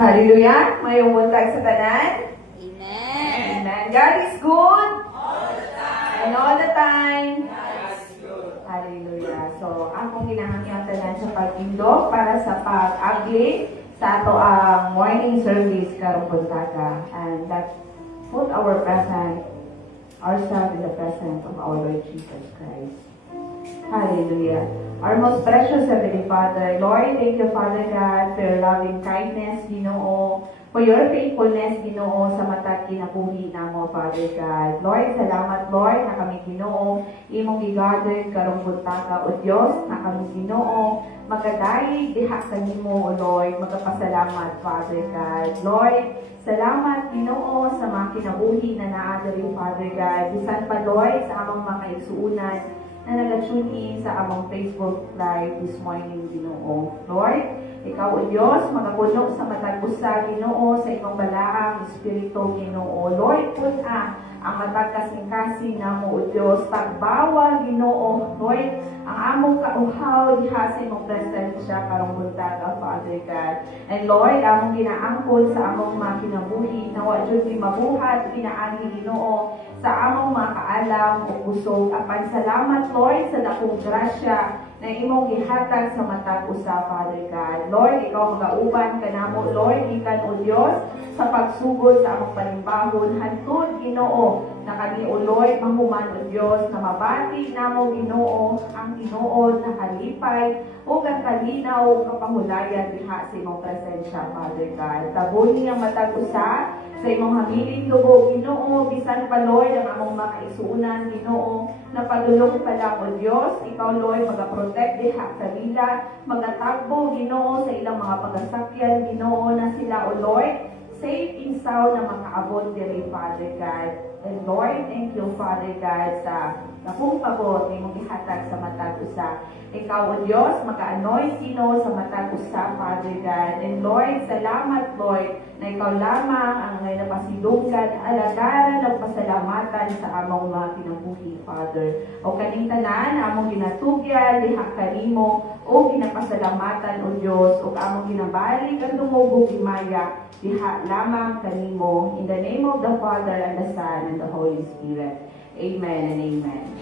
Hallelujah! Mayong buntag sa tanan. Amen. Amen. God is good. All the time. And all the time. God is good. Hallelujah. So, akong ginahangyan tanan sa pagtindog para sa pag-agli sa ato ang morning service karong buntaga. And that put ourselves in the presence of our Lord Jesus Christ. Hallelujah. Our most precious Heavenly Father, Lord, thank you, Father God, for your loving kindness, Ginoo, for your faithfulness, Ginoo, sa matag kinabuhi na mo, Father God. Lord, salamat, Lord, na kami, Ginoo, imong gigather karong buntaga, o Diyos, na kami, Ginoo, magadayi, diha kanimo, o Lord, magpasalamat, Father God. Lord, salamat, Ginoo, sa mga kinabuhi na naadari, Father God. Bisan pa, Lord, sa among mga isuunan, na nag-tune in sa among Facebook Live this morning, Ginoo. Lord, Ikaw, O Diyos, magapuno sa matag usa, Ginoo, sa imong balaang Espiritu, Ginoo. Lord, puna ang matag kasing-kasing na mo, O Diyos, tagbawa, Ginoo. Lord, ang among kauhaw, diha sa imong presensya, karong buntaga, Father God. And Lord, among ginaangkol sa among mga kinabuhi, nawa Diyos, di mabuhat, ginaani, Ginoo, sa among mga kaalam o pusog. Apan salamat, Lord, sa dakong grasya na imong gihatag sa matag usa, Father God. Lord, ikaw magauban kanamo, Lord, ikan o Dios sa pagsugod sa among panimbahon hantud, Ginoo, na kami o Lord mahuman o Dios na mabati namo, Ginoo, ang tinuod na kalipay o ang kalinaw o kapahulayan diha sa imong presensya, Father God. Tabuni ang matag usa sa imong hamiling dugo, Ginoo, bisan pa, Lord, ang among makaisuunan, Ginoo, na padulong pa lang, O Diyos, ikaw, Lord, magaprotect diha sa nila, magatagbo, Ginoo, sa ilang mga pagasakyan, Ginoo, na sila, O Lord, safe and sound na makaabot diri, Father God. And Lord, thank you, Father God, sa nakong pabot na imong gihatag sa matag usa. Ikaw, O Diyos, maka-anoint, Sino, sa matag usa, Father God. And Lord, salamat, Lord, na ikaw lamang ang ngay napasidunggan, alagaran ng pasalamatan sa among mga kinabuhi, Father. O kaning tanan, among ginatugyan, diha kanimo, o ginapasalamatan, O Diyos, o among ginabalik ang dumugong imaya, diha lamang kanimo. In the name of the Father, and the Son, and the Holy Spirit. Amen and amen.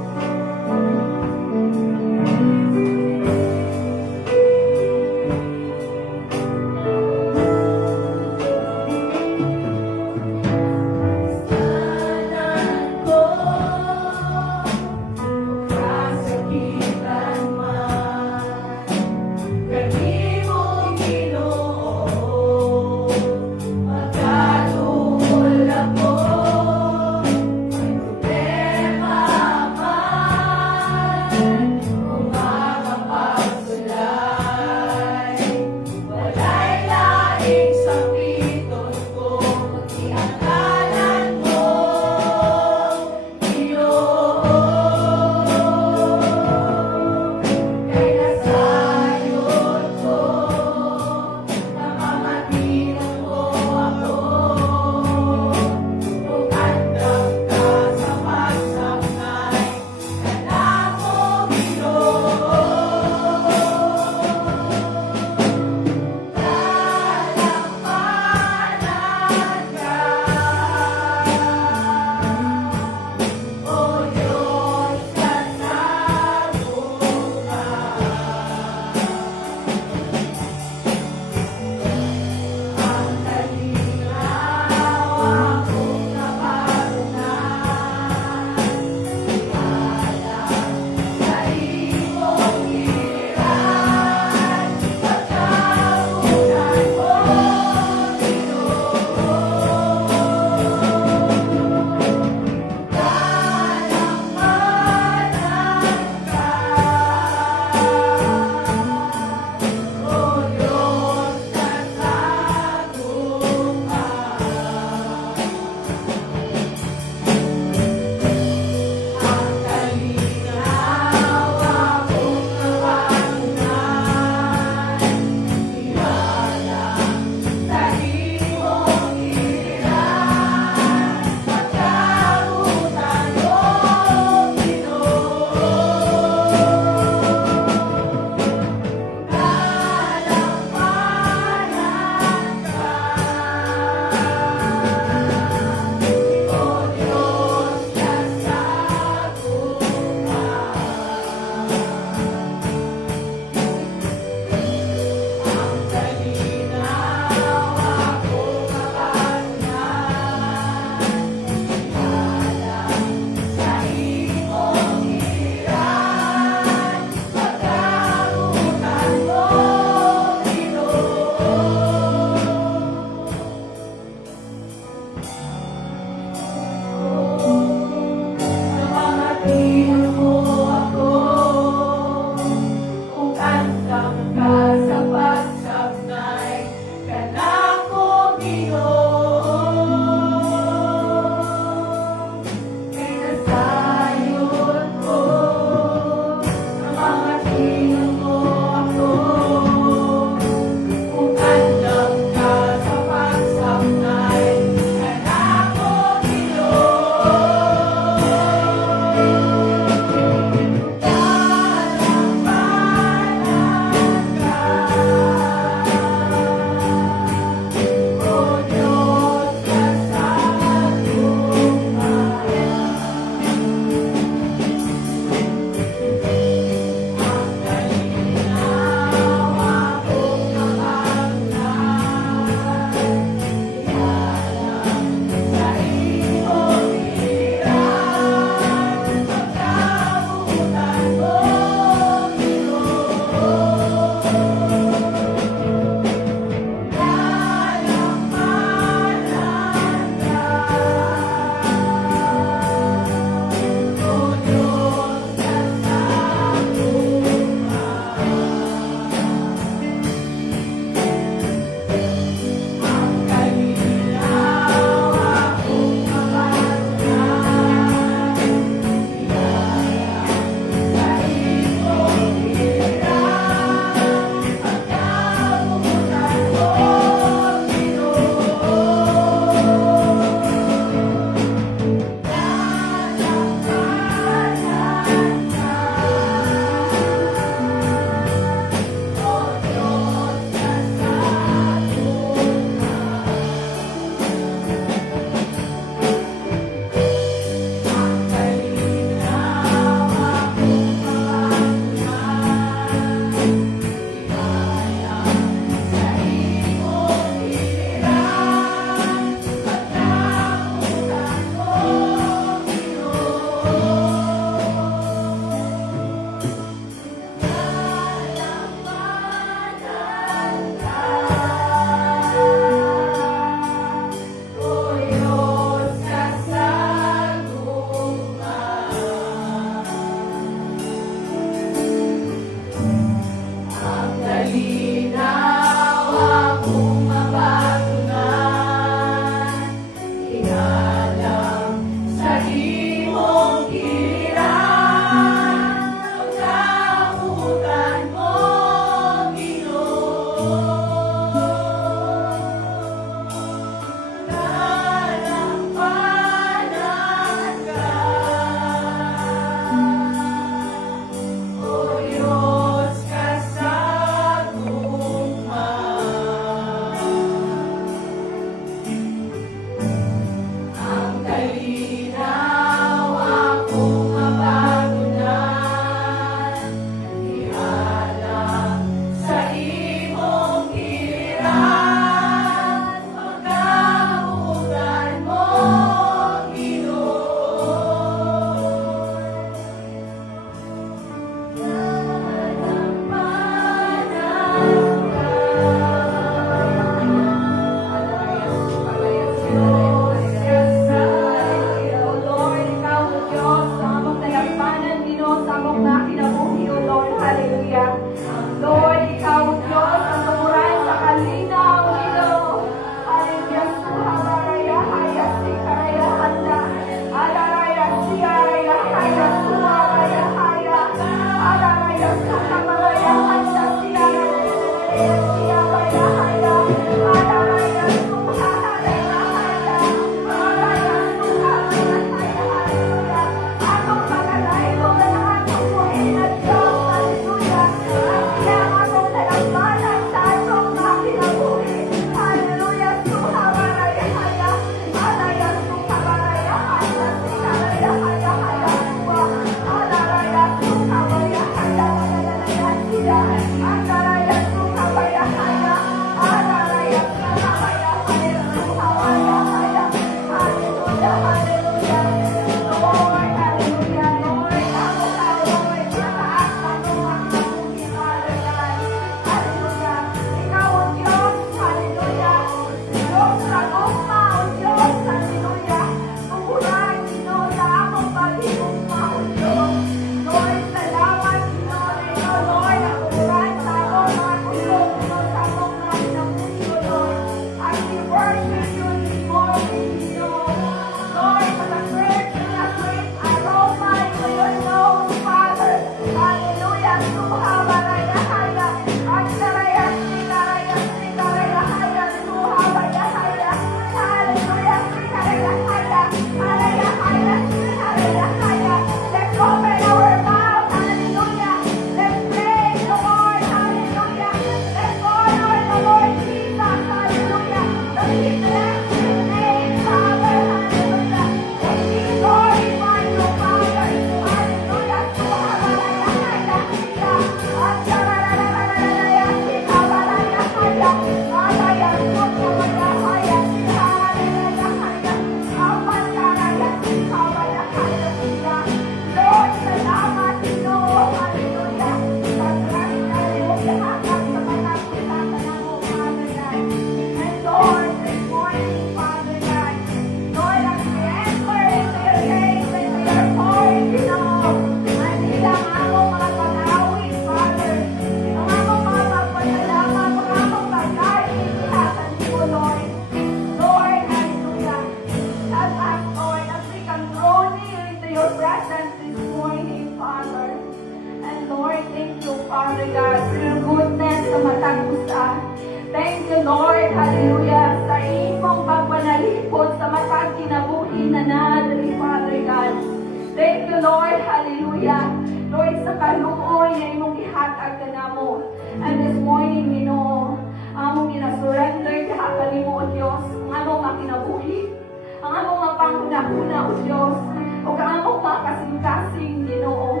you, Lord. Hallelujah. Lord, sa kaluoy na imong gihatag ka namo. And this morning, Ginoo, among gina-surrender ka kanimo, O Dios, ang among makinabuhi, ang among mapanghuna-huna, O Dios, o ang among makasing-kasing, Ginoo.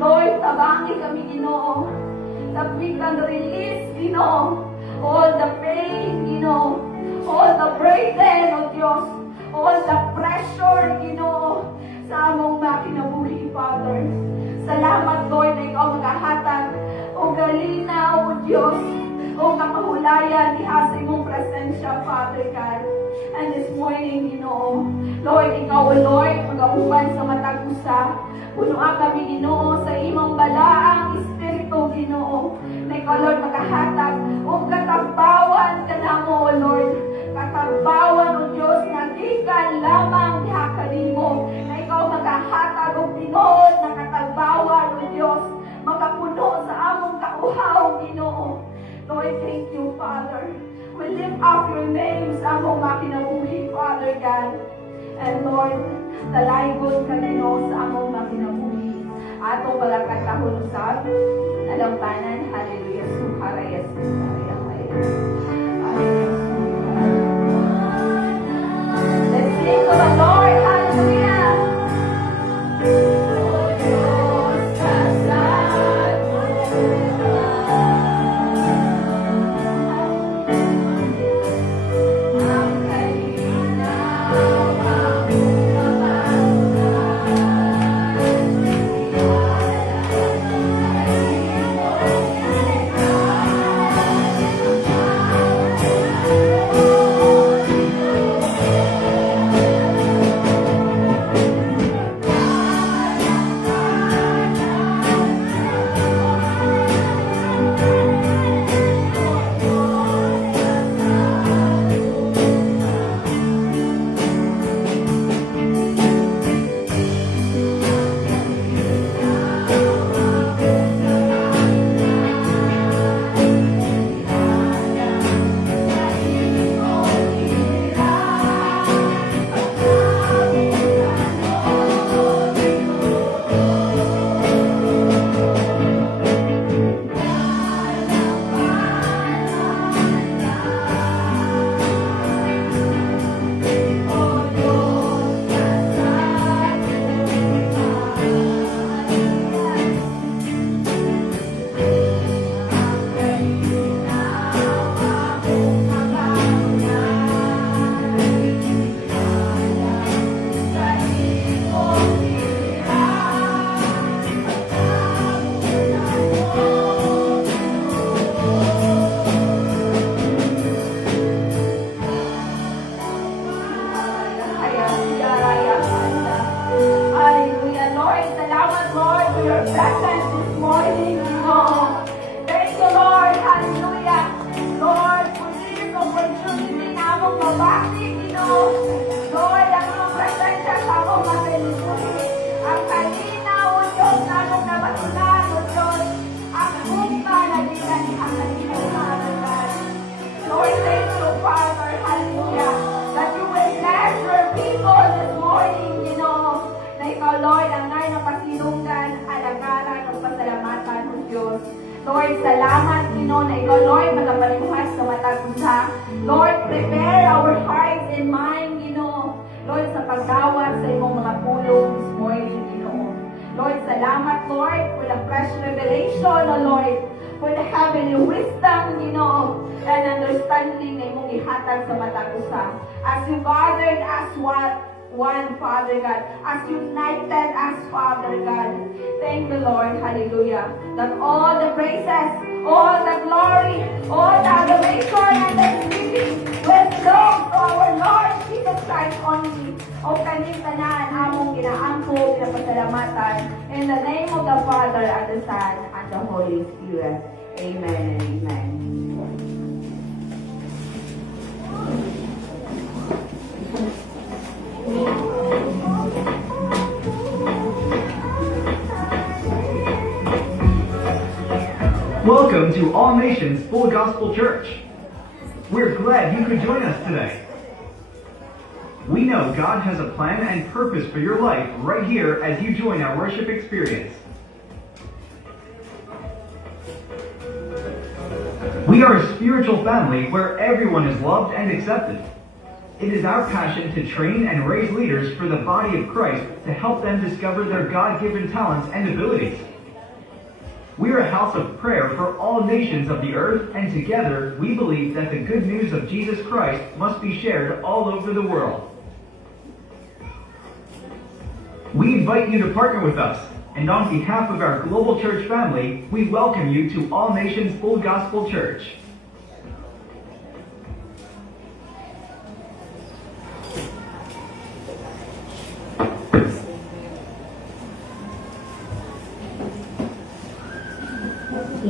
Lord, tabangi kami, Ginoo, that we can release, Ginoo, all the pain, Ginoo, all the burden, O Dios, all the pressure, Ginoo, sa among makinabuhi, Father. Salamat, Lord, na ikaw maghahatag o galinaw, O Diyos, o kamahulayan diha sa imong presensya, Father God. And this morning, Ginoo, Lord, ikaw, O Lord, mag-auban sa matag usa. Punuan kami, Ginoo, sa imong balaang espiritu, Ginoo, na ikaw, Lord, maghahatag o katabawan ka namo, O Lord. Katabawan, O Diyos, na gikan lamang diha kanimo, na ikaw maghahatag o Ginoo, na katabawan, O Diyos, makapuno sa among kauhaw, Ginoo. Lord, thank you, Father. We lift up your name sa among makinabuhi, Father God. And Lord, talaygon ka, Ginoo, sa among makinabuhi. Atong balakatahon usab, alambanan, hallelujah, suharaya, suharaya, let's sing to the Lord, hallelujah. Hallelujah, Lord. Salamat, Lord, for your presence this morning, Ginoo. Thank you, Lord. Hallelujah. Lord, for this opportunity na among mabati, Ginoo. Lord, ang among presensya sa among makalimuhi. Ang kalinaw, O Diyos, na among nabatunan, O Diyos. Ang kumpa na di ka ni Hallelujah. Lord, thank you, Father. Hallelujah. That you will bless your people this morning, Ginoo. Na ikaw, Lord, ang ngay napasinunggan, alagaran, o pasalamatan, O Diyos. Lord, salamat, Ginoo, na ikaw, Lord, magapalimuhas sa matag usa. Lord, prepare our hearts and mind, Ginoo. Lord, sa pagdawat sa imong mga pulong this morning, Ginoo. Lord, salamat, Lord, for the fresh revelation, O Lord, for the heavenly wisdom, Ginoo, and understanding na imong ihatag sa matag usa. As you gathered as one, Father God, as united as Father God. Thank you, Lord, hallelujah, that all the praises, all the glory, all the adoration, and the thanksgiving will flow to our Lord Jesus Christ only. O kaning tanan, among ginaangko, pinapasalamatan, in the name of the Father, and the Son, and the Holy Spirit. Amen and amen. Welcome to All Nations Full Gospel Church. We're glad you could join us today. We know God has a plan and purpose for your life right here as you join our worship experience. We are a spiritual family where everyone is loved and accepted. It is our passion to train and raise leaders for the body of Christ to help them discover their God-given talents and abilities. We are a house of prayer for all nations of the earth, and together we believe that the good news of Jesus Christ must be shared all over the world. We invite you to partner with us, and on behalf of our global church family, we welcome you to All Nations Full Gospel Church.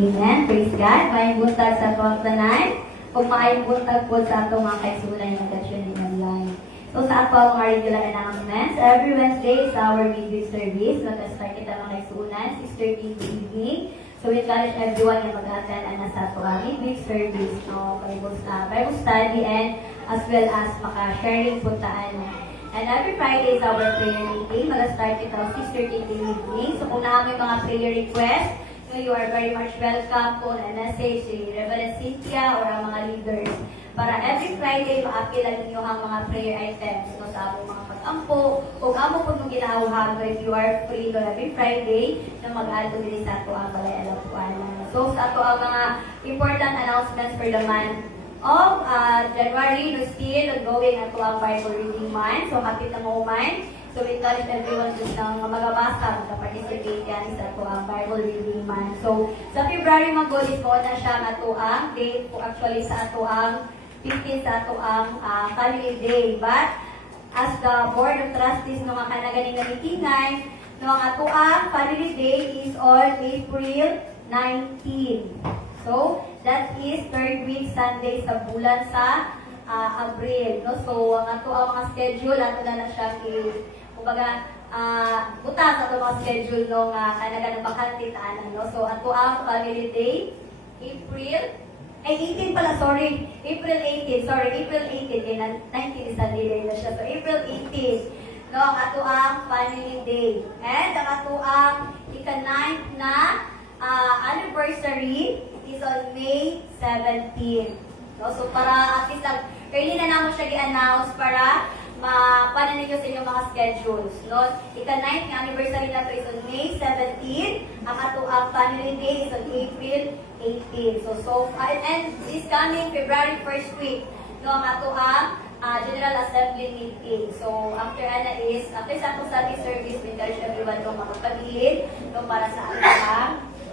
Amen. Praise God. Maayong buntag sa atong tanan. Ug maayong buntag po sa atong mga kaigsunan nga nag-tune in online. So sa ato ang mga regular announcements, every Wednesday is our midweek service. Mag-start kita mga kaigsunan, 6:30 in the evening. So we encourage everyone na mag-attend ang nasa ato ang midweek service, no, Bible study, and as well as maka-sharing puntaan. And every Friday is our prayer meeting. Mag-start kita 6:30 in the evening. So kung naamay mga prayer requests, you are very much welcome po na message si Reverend Cynthia or ang mga leaders para every Friday maapil ang inyong mga prayer items no, sa among mga pag-ampo o amo po nung ginauhan if you are free no, every Friday na mag-ato din sa ato ang balay alapuanan. So sa ato ang mga important announcements for the month of January, no, still ongoing ato ang Bible reading month. So hapit na mo man. So we encourage everyone to magabasa, mag-participate yan sa ito ang Bible reading month. So sa February mag-golis po na siya ang ito ang date po actually sa ito ang 15 sa ito ang family day. But as the Board of Trustees ng mga kanaganing na mitingay, ng ito ang family day is on April 19. So that is third week Sunday sa bulan sa Abril. No? So ang ito ang mga schedule, ato na siya kumbaga, butas ato mga schedule nung kanaga ng bakante taanan, no? So, ato ang family day, April 18 pala, sorry. April 18, April 18, 19 is Sunday day na siya. So, April 18, no? Ang ato ang family day. And ang ato ang ika-9 na anniversary is on May 17. No? So, para at least lang, early na naman siya i-announce para paano ninyo sa inyong mga schedules, no? Ika-9th anniversary na to is on May 17. Ang ato ang family day is on April 18. And this coming February 1st week, no, ang ato ang General Assembly meeting. So, after sa atong Sunday service, we encourage everyone to makapag-lead, no, para sa ato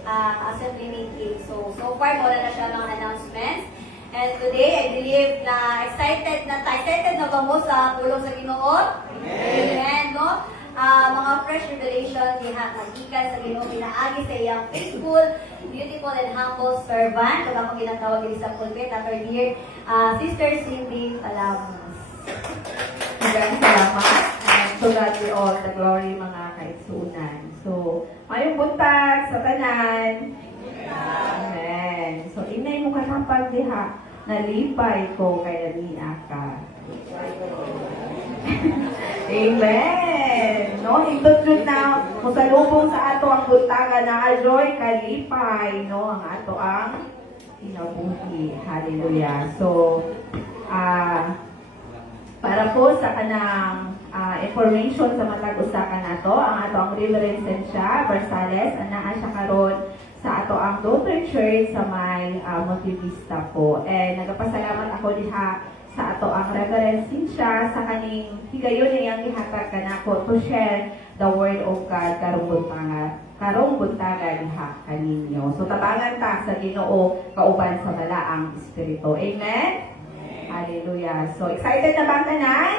ang assembly meeting. So far, wala na siya mga announcements. And today, I believe na excited na ba mo sa tulong sa Ginoo? Amen. No? Mga fresh revelation, magikan sa Ginoo, pinaagi sa iyang faithful, beautiful, and humble servant. Kung ako ginatawag din sa pulpit, after dear, Sister Cindy Palamos. Maraming salamat. So God be all the glory, mga kaigsunan. So, mayong buntag sa tanan. Amen. So, inay mo katapag diha, nalipay ko kay niya ka. Amen. No, intutut na musalubong sa ato ang buntaga na ajoy kalipay, no, ang ato ang inabuhi. Hallelujah. So, para po sa kanang information sa matag usakan nato, ang ato ang Reverend Cynthia Barsales, anaa siya karon sa ato ang Daughter Church sa may Montevista po. And nagapasalamat ako diha sa ato ang Reverend Cynthia sa kaning higayon niya iyang gihatag kanako to share the word of God karong buntaga diha kaninyo. So tabangan ta sa Ginoo kauban sa balaang espiritu. Amen. Hallelujah. So excited na ba ang tanan?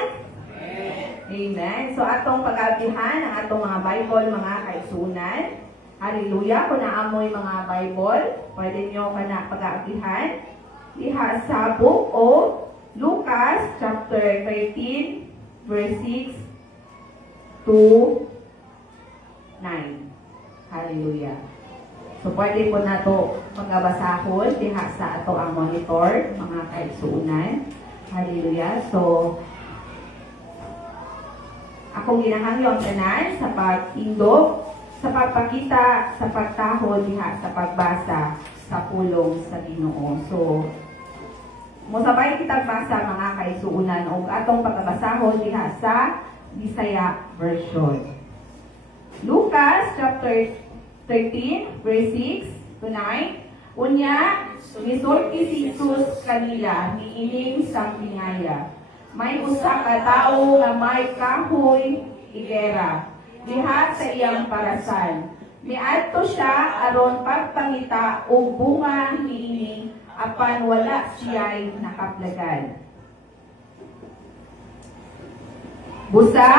Amen. So atong pag-abihan ang atong mga Bible, mga kaigsunan. Hallelujah. Kung naamoy mga Bible, pwede nyo ka na pag-aabihan. Diha sa book of Lucas, chapter 13, verse 6 to 9. Hallelujah. So, pwede po na ito magabasahon diha sa ato ang monitor, mga kaigsunan. Hallelujah. So, Akong ginahangyo ang tanan sa pagtindog, sa pagpakita, sa pagtaho diha sa pagbasa sa pulong sa Ginoo. So, mosabay kitag basa mga kaisuunan og atong pagkabasahon diha sa Bisaya version. Lucas chapter 13 verse 6 to 9. Unya, misulti si Jesus kanila niining sang pingaya. May usa ka tawo nga may kahoy igera diha sa iyang parasan. Miadto siya aron pagpangita og bunga niini apan wala siya'y nakaplagan. Busa,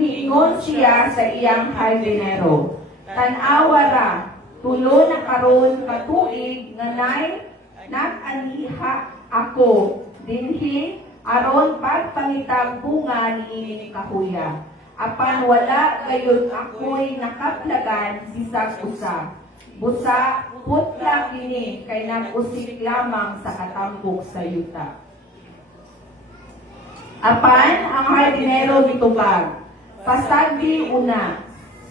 niingon siya sa iyang hardinero. Tan-awa ra, tulo na karon ka tuig nga nay nag-aniha ako dinhi aron pagpangitag bunga niini kahuya. Apan wala gayud ako'y nakaplagan sisag usa. Busa, putla kini kay nag-usik lamang sa katambok sa yuta. Apan ang hardinero gitubag. Pasagdi una,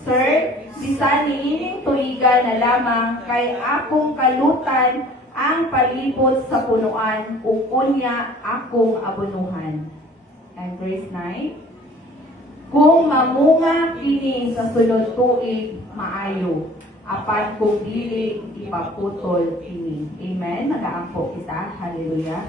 Sir, bisan niining tuiga na lamang kay akong kalutan ang palibot sa punuan ug unya akong abunuhan. And verse 9. Kung mamunga kini sa sulod tuig, maayo. Apan kung dili, ipaputol kini. Amen. Nagaampo kita. Hallelujah.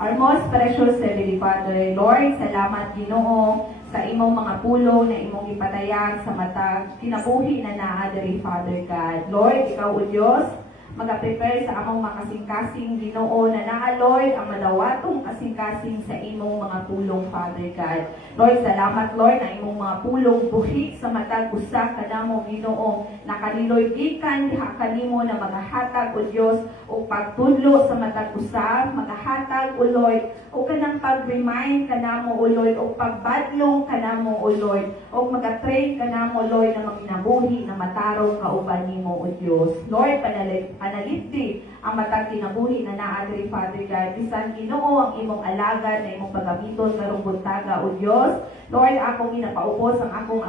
Our most precious Heavenly Father, Lord, salamat Ginoo sa imong mga pulong na imong ipatayag sa matag kinabuhi na naa diri, Father God. Lord, ikaw o Diyos, mag-prepare sa among makasing-kasing Ginoo na naa, Lord, ang malawatong kasing-kasing sa imong mga pulong, Father God. Lord, salamat, Lord, na imong mga pulong buhi sa matag usa kanamo, Ginoo, nakaliloy gikan diha kanimo na magahatag o Dios o pagtudlo sa matag usa, magahatag o Lord, o kanang pag-remind kanamo o Lord, o pagbadlong kanamo o Lord, o magatrain kanamo, Lord, na maginabuhi na matarong kauban nimo o Dios. Lord, panalitti ang matag kinabuhi na naa diri, Father God. Bisan Ginoo ang imong alagad na imong pagamiton karong buntaga o Dios. Lord, akong ginapaubos ang akong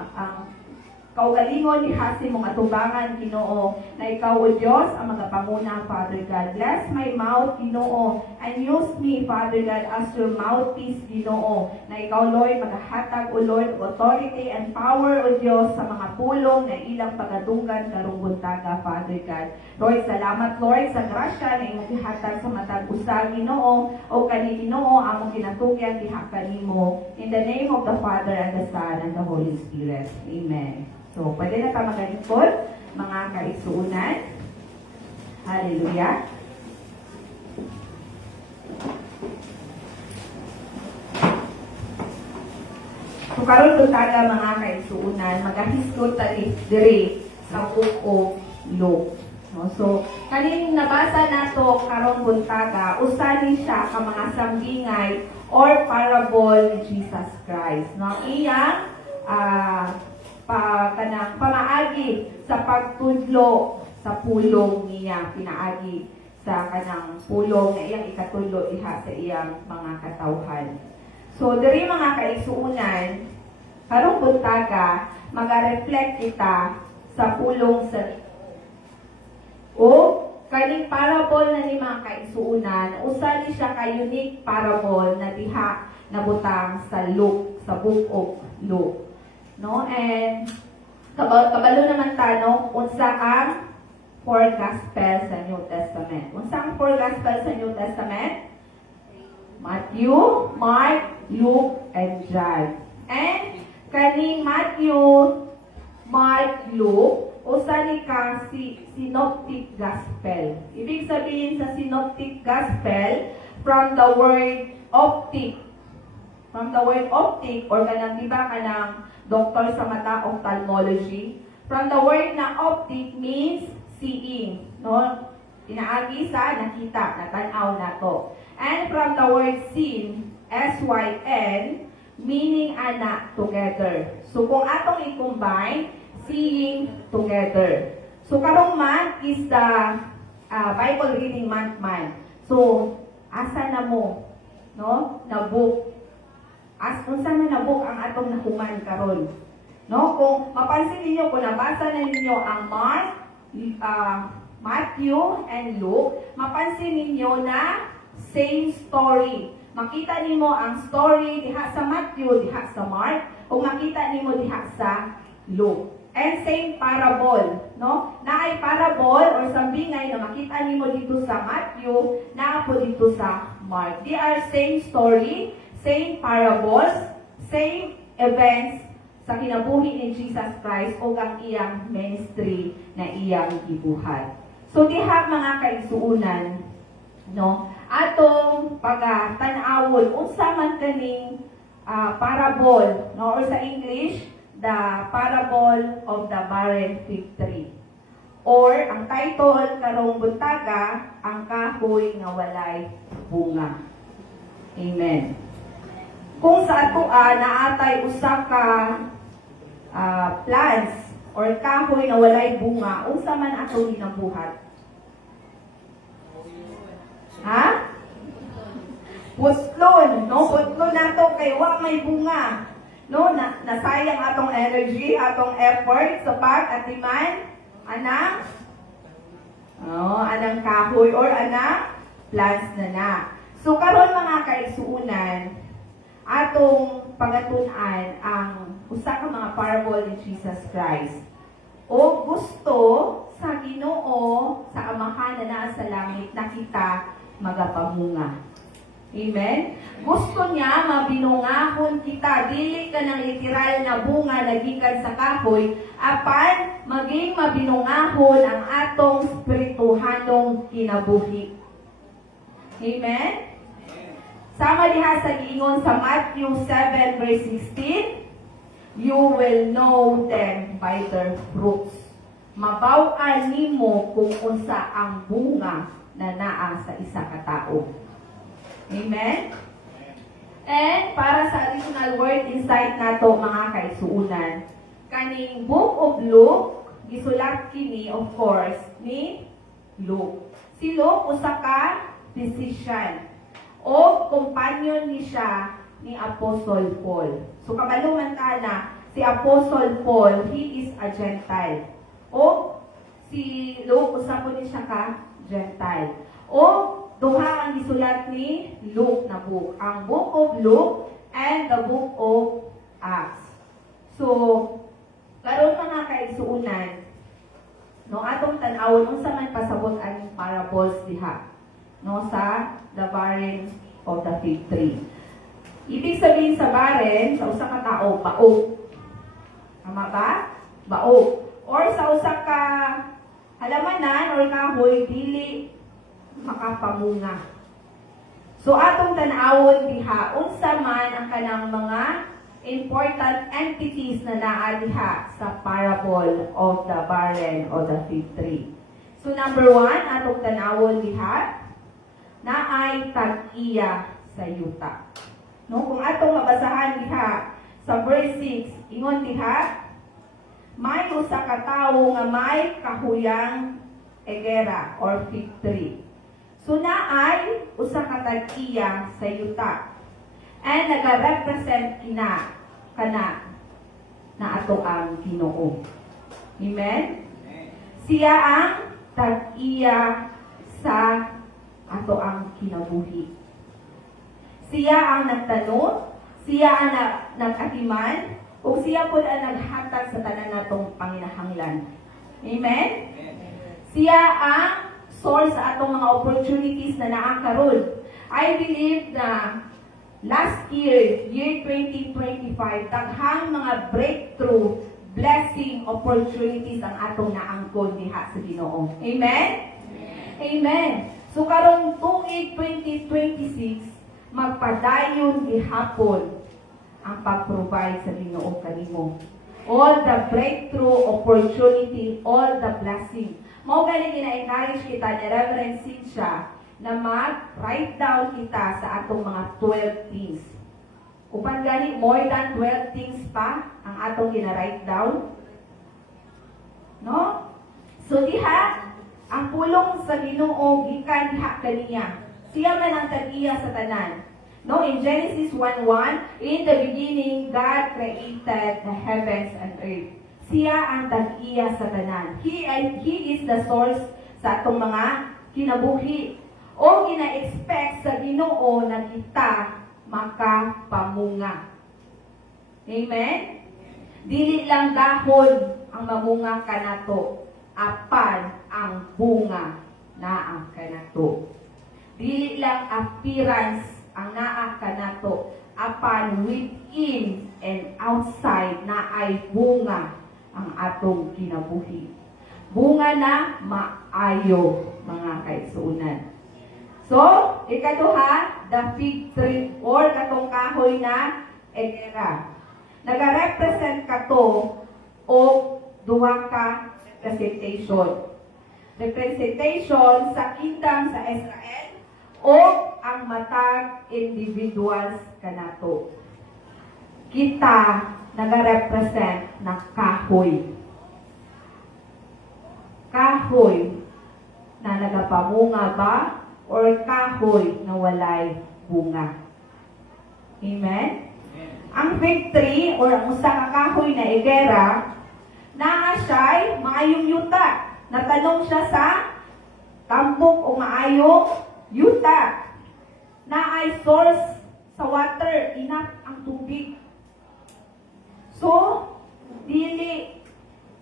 kaugalingon diha sa imong atubangan, Ginoo, na ikaw o Dios ang magapanguna, Father God. Bless my mouth, Ginoo, and use me, Father God, as your mouthpiece, Ginoo, na ikaw, Lord, magahatag o Lord, authority and power o Dios sa mga pulong na ilang pagadunggan karong buntaga, Father God. Lord, salamat, Lord, sa grasya na imong gihatag sa matag usa, Ginoo, o kani Ginoo among ginatugyan diha kanimo. In the name of the Father and the Son and the Holy Spirit. Amen. So, pwede na ta magalingkod, mga kaigsuunan. Hallelujah. So, karon tutaga mga kaigsuunan, magahiskot ta diri sa book of Luke. No? So, kaning nabasa nato karong buntaga, usani siya ka mga sambingay or parable ni Jesus Christ. No? Iyang kanang pamaagi sa pagtudlo sa pulong niya, pinaagi sa kanang pulong na iyang ikatudlo diha sa iyang mga katawhan. So, diri mga kaigsuunan, karong buntaga, maga-reflect kita sa pulong sa o kaning parable na ni mga kaigsuunan, usa ni siya ka unique parable na diha nabutang sa Luke, sa book of Luke. No? And kabalo naman tanong, unsa ang four gospels sa New Testament? Unsa ang four gospels sa New Testament? Matthew, Mark, Luke, and John. And kaning Matthew, Mark, Luke, usa ni ka synoptic gospel. Ibig sabihin sa synoptic gospel, from the word optic. From the word optic, or kanang diba kanang doktor sa mata, ophthalmology. From the word na optic means seeing. No? Inaagi sa nakita, natanaw na to. And from the word seen, S-Y-N, meaning ana, together. So kung atong i-combine, seeing together. So karong month is the Bible reading month. So asa na mo, no? Na book as unsa man nabuk ang atong nahuman karon. No, kung mapansin ninyo, kung nabasa na ninyo ang Mark, Matthew, and Luke, mapansin ninyo na same story. Makita nimo ang story diha sa Matthew, diha sa Mark, o makita nimo diha sa Luke. And same parable, no? Naay parable or sambingay na makita nimo dito sa Matthew, naa po dito sa Mark. They are same story, same parables, same events sa kinabuhi ni Jesus Christ o ang iyang ministry na iyang gibuhat. So diha mga kaigsuunan, no? Atong pagtanawon unsa man kaning parable, no? Or sa English, the parable of the barren fig tree. Or ang title karong buntaga, ang kahoy nga walay bunga. Amen. Kung sa atoa naatay usa ka plants or kahoy na walay bunga, unsa man ato ginabuhat? Ha? Putlon, no? Putlon nato kay wa may bunga. No, nasayang atong energy, atong effort sa pag-atiman anang anang kahoy or anang plants na. So karon mga kaigsuunan, atong pagatunan ang usa ka mga parable ni Jesus Christ. O gusto sa Ginoo sa Amahan na naa sa langit na kita magapamunga. Amen? Gusto niya mabinungahon kita, dili ka ng literal na bunga na gikan sa kahoy, apan maging mabinungahon ang atong spirituhanong kinabuhi. Amen? Sama diha sa giingon sa Matthew 7 verse 16, you will know them by their fruits. Mabaw-an nimo kung unsa ang bunga na naa sa isa ka tawo. Amen? And para sa additional word insight nato mga kaigsuunan, kaning Book of Luke, gisulat kini of course ni Luke. Si Luke usa ka physician o companion ni siya ni Apostle Paul. So kabaluman ta na si Apostle Paul, he is a Gentile. O si Luke usa po ni siya ka Gentile. O duha ang gisulat ni Luke na book, ang Book of Luke and the Book of Acts. So, karon mga kaigsuunan, no, atong tan-awon unsa man pasabot ang parables diha, no, sa the barren of the fig tree. Ibig sabihin sa barren, sa usa ka tao, baog. Tama ba? Baog. Or sa usa ka halamanan or kahoy, dili makapamunga. So atong tan-awon diha unsa man ang kanang mga important entities na naa diha sa parable of the barren or the fig tree. So number 1, atong tan-awon diha naay tag-iya sa yuta. No, kung atong mabasahan diha sa verse 6, ingon diha, may usa ka tawo nga may kahuyang egera or fig tree. So naay usa ka tag-iya sa yuta. And nagarepresent kana na ato ang Ginoo. Amen? Siya ang tag-iya sa ato ang kinabuhi. Siya ang nagtanong, siya ang nag-atiman, o siya po ang naghatag sa tanan natong panginahanglan. Amen? Siya ang source sa atong mga opportunities na naakaroon. I believe na last year, year 2025, daghang mga breakthrough, blessing, opportunities ang atong naangkon diha sa Ginoo. Amen? Amen. So karong tuig 2026, magpadayon gihapon ang pag-provide sa Ginoo kanimo. All the breakthrough, opportunity, all the blessing. Mao gani gina-encourage kita ni Reverend Cynthia na mag-write down kita sa atong mga 12 things. Upan gani more than 12 things pa ang atong gina-write down. No? So diha ang pulong sa Ginoo gikan diha kaniya. Siya man ang tag-iya sa tanan. No, in Genesis 1:1, in the beginning, God created the heavens and earth. Siya ang tag-iya sa tanan. He is the source sa atong mga kinabuhi. O gina-expect sa Ginoo na kita makapamunga. Amen? Dili lang dahon ang mamunga kanato, apan ang bunga na ang kanato. Dili lang appearance ang naa kanato, apan within and outside na ay bunga ang atong kinabuhi. Bunga na maayo, mga kaigsuunan. So, ikaduha, the fig tree or katong kahoy na egera. Nagarepresent kato o duha ka representation. Representation sa kingdom sa Israel o ang matag individuals kanato. Kita nagarepresent na kahoy. Kahoy na nagapamunga ba or kahoy na walay bunga. Amen? Ang fig tree or ang usa ka kahoy na egera naa siya'y maayong yuta. Natanong siya sa tambok o maayong yuta. Na ay source sa water, enough ang tubig. So, dili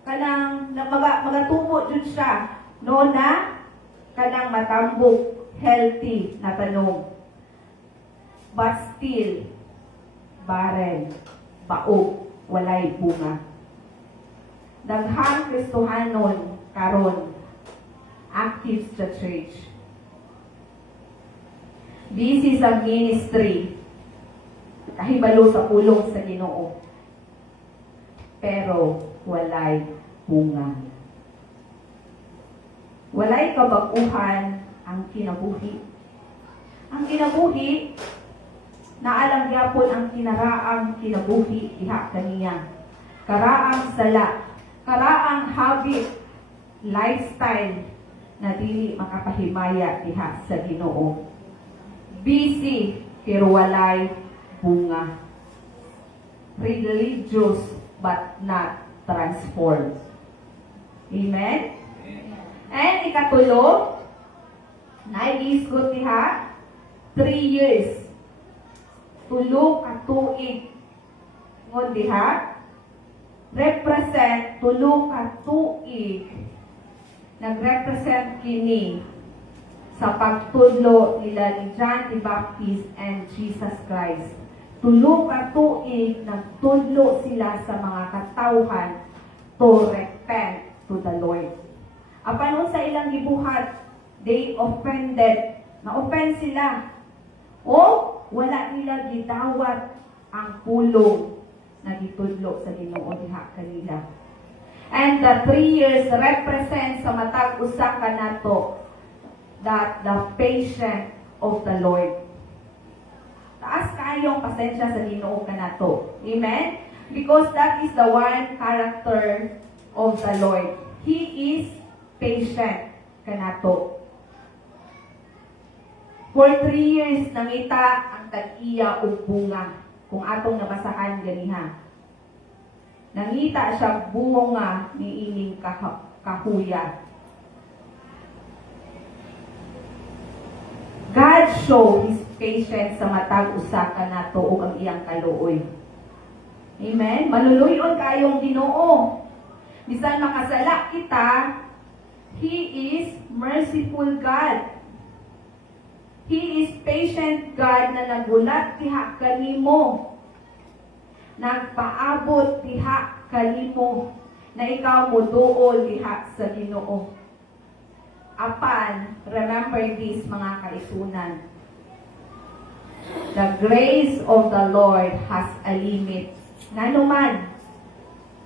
kanang magatubo jud siya no na kanang matambok, healthy na tanong. But still, barren, baog, walay bunga. Daghang Kristohanon karon active sa church. Busy sa ministry, kahibalo sa pulong sa Ginoo. Pero walay bunga. Walay kabaguhan ang kinabuhi. Ang kinabuhi, naalang gyapon ang kinaraang kinabuhi diha kaniya. Karaang sala, karaang habit, lifestyle na dili makapahimaya diha sa Ginoo. Busy pero walay bunga. Religious but not transformed. Amen? And ikatulo, naiisgot diha 3 years. Tulo ka tuig. Ngon diha, represent tulo ka tuig. Nagrepresent kini sa pagtudlo nila ni John the Baptist and Jesus Christ. Tulo ka tuig nagtudlo sila sa mga katawhan to repent to the Lord. Apan sa ilang gibuhat, they offended. Na-offend sila. O wala nila gidawat ang pulong na gitudlo sa Ginoo diha kanila. And the 3 years represent sa matag usa kanato that the patience of the Lord. Taas kayong pasensya sa Ginoo kanato. Amen? Because that is the one character of the Lord. He is patient kanato. For 3 years, nangita ang tag-iya o bunga. Kung atong nabasahan ganiha. Nangita siya bunga ni ining kahuya. God show His patience sa matag usa kanato ug ang iyang kaluoy. Amen? Maluluyon kayong Ginoo. Bisan makasala kita, He is merciful God. He is patient God na nagulat diha kanimo. Nagpaabot diha kanimo na ikaw moduol diha sa Ginoo. Apan, remember this mga kaisunan. The grace of the Lord has a limit. Nanuman,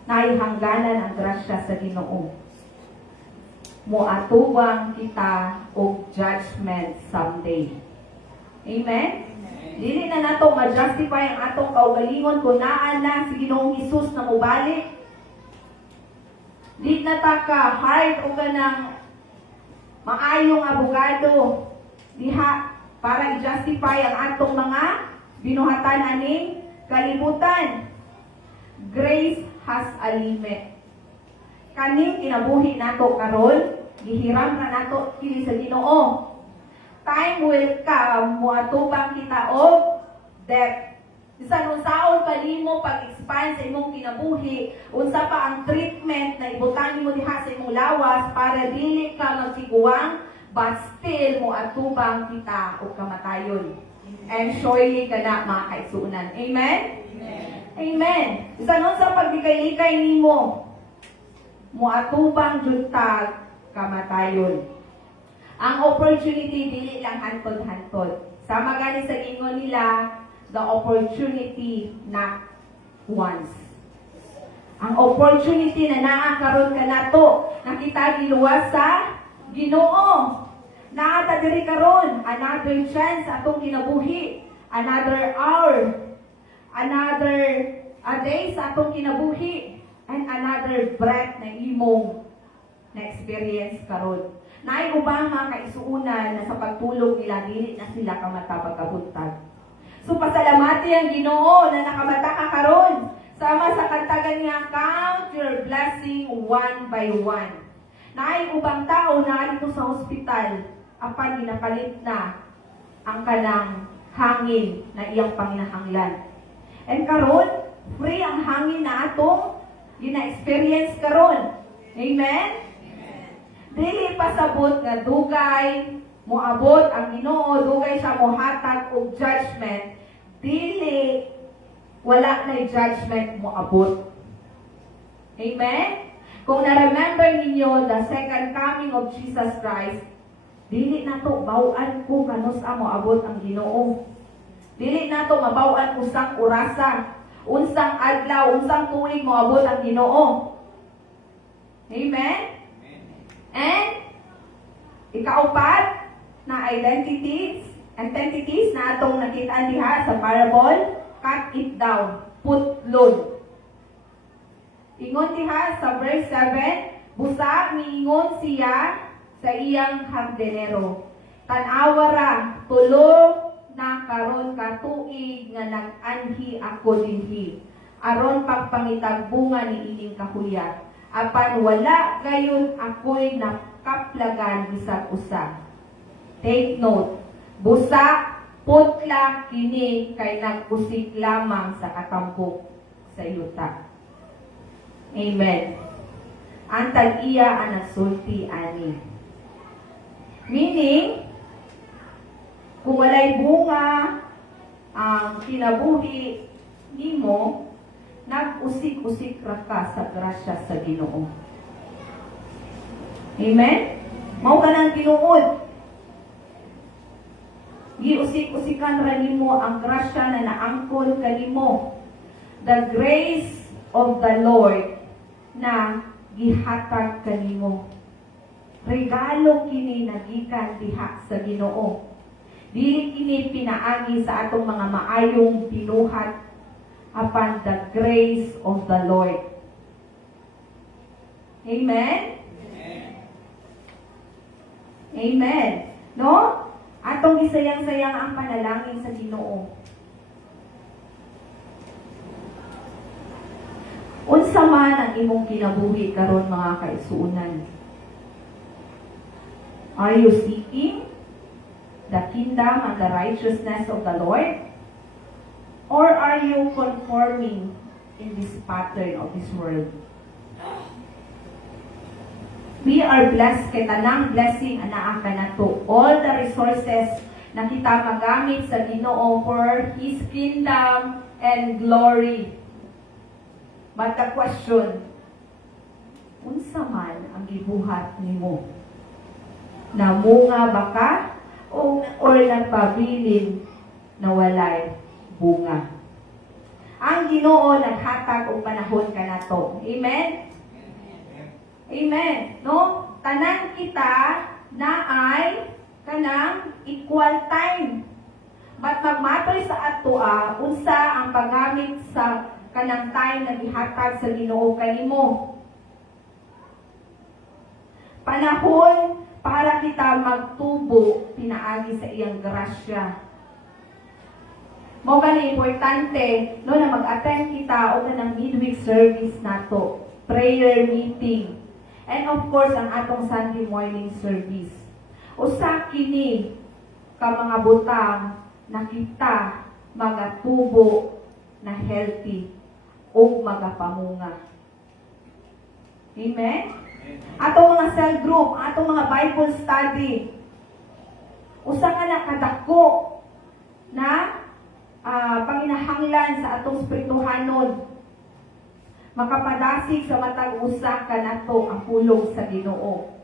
naihangganan ang grasya sa Ginoo. Moatubang kita og judgment someday. Amen? Dili na nato ma-justify ang atong kaugalingon kung naan na si Ginoong Hesus na mubalik. Di na ta ka hard o ka ng maayong abogado diha para i-justify ang atong mga binuhatan aning kalibutan. Grace has a limit. Kaning kinabuhi nato karon, gihiram na nato kini sa Ginoo. Time will come, muatubang kita og death. Bisan unsaon pa nimo pag-expand sa imong kinabuhi, unsa pa ang treatment na ibutan nimo diha sa imong lawas para dili ka magsiguang, but still muatubang kita og kamatayon. And surely kana mga kaigsuonan. Amen? Amen. Bisan unsa paglikay-likay nimo, muatubang jud tag kamatayon. Ang opportunity dili lang hantod-hantod. Sama gani sa ingon nila, the opportunity not once. Ang opportunity na naa karon kanato, nakita giluwas sa Ginoo. Naata diri karon, another chance atong kinabuhi, another hour, another a day sa atong kinabuhi, and another breath na imong na experience karon. Naay ubang mga kaisuunan na sa pagtulog nila dili na sila kamata pagkabuntag. So pasalamati ang Ginoo na nakamata ka karon. Sama sa kantagan niya, count your blessing one by one. Naay ubang tao na dito sa ospital, apan ginapalit na ang kanang hangin na iyang panginahanglan. And karon, free ang hangin na atong gina-experience karon. Amen? Dili pasabot nga dugay moabot ang Ginoo, dugay siya mohatag og judgment, dili wala na judgment moabot. Amen? Kung na-remember ninyo the second coming of Jesus Christ, dili na to bawaan ko kanus moabot ang Ginoo. Dili na to mabaw-an usang orasa, unsang adlaw, unsang tuig moabot ang Ginoo. Amen? And ikaupat na entities na atong nakita diha sa parable, cut it down, putlon. Ingon diha sa verse 7, busa miingon siya sa iyang hardinero. Tanawara, tulo na karon ka tuig nga nag-anhi ako dinhi. Aron pagpangitag bunga ni ining kahuyat. Apan wala gayon ako'y nakaplagan bisag usa. Take note, busa, putla, kini kay nag-usik lamang sa katambok sa yuta. Amen. Antag iya ang nagsulti ani. Meaning, kung walay bunga ang kinabuhi nimo, nag-usik-usik ra ka sa grasya sa Ginoo. Amen? Mao ka nang tinuod. Giusik-usikan ra nimo ang grasya na naangkon kanimo. The grace of the Lord na gihatag kanimo. Regalo kini nagikan diha sa Ginoo. Dili kini pinaagi sa atong mga maayong binuhat upon the grace of the Lord. Amen? Amen. No? Atong gisayang-sayang ang panalangin sa Ginoo. Unsa man ang imong kinabuhi karon mga kaisuunan? Are you seeking the kingdom and the righteousness of the Lord? Or are you conforming in this pattern of this world? We are blessed kay tanang blessing anaa kanato. All the resources na kita magamit sa Ginoo for His kingdom and glory. But the question, unsa man ang gibuhat nimo? Namunga ba ka or nagpabilin na walay bunga? Ang Ginoo naghatag og panahon kanato. Amen? Amen. No? Tanan kita na ay kanang equal time. But magmatoy sa atoa, unsa ang paggamit sa kanang time na gihatag sa Ginoo kanimo. Panahon para kita magtubo pinaagi sa iyang grasya. Mo gani importante no na mag-attend kita o kanang midweek service nato, prayer meeting. And of course ang atong Sunday morning service. Usa kini ka mga butang na kita mga tubo na healthy o magapamunga. Amen? Atong mga cell group, atong mga Bible study. Usa ka na kadako na panginahanglan sa atong spirituhanon. Makapadasig sa matag usa ka nato ang pulong sa Ginoo.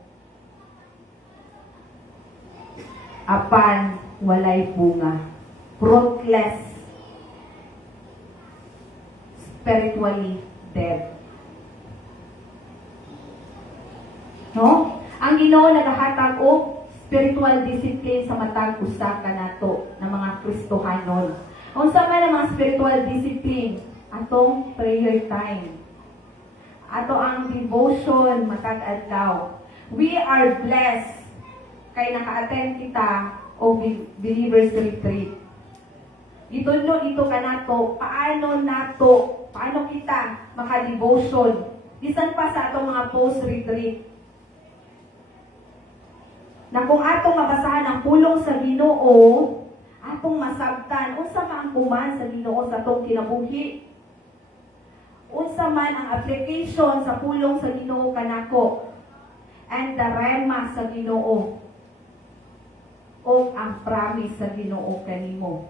Apan walay bunga. Fruitless. Spiritually dead. No? Ang Ginoo nagahatag og spiritual discipline sa matag usa ka nato ng mga Kristohanon. Unsa man ang mga spiritual discipline? Atong prayer time. Ato ang devotion matag adlaw. We are blessed kay naka-attend kita o believers retreat. Gituno ito kanato paano kita maka-devotion bisan pa sa atong mga post-retreat. Na kung atong mabasahan ang pulong sa Ginoo, atong masabtan unsa man ang kuman sa Ginoo sa atong kinabuhi. Unsa man ang application sa pulong sa Ginoo kanako and the rema sa Ginoo o ang promise sa Ginoo kanimo.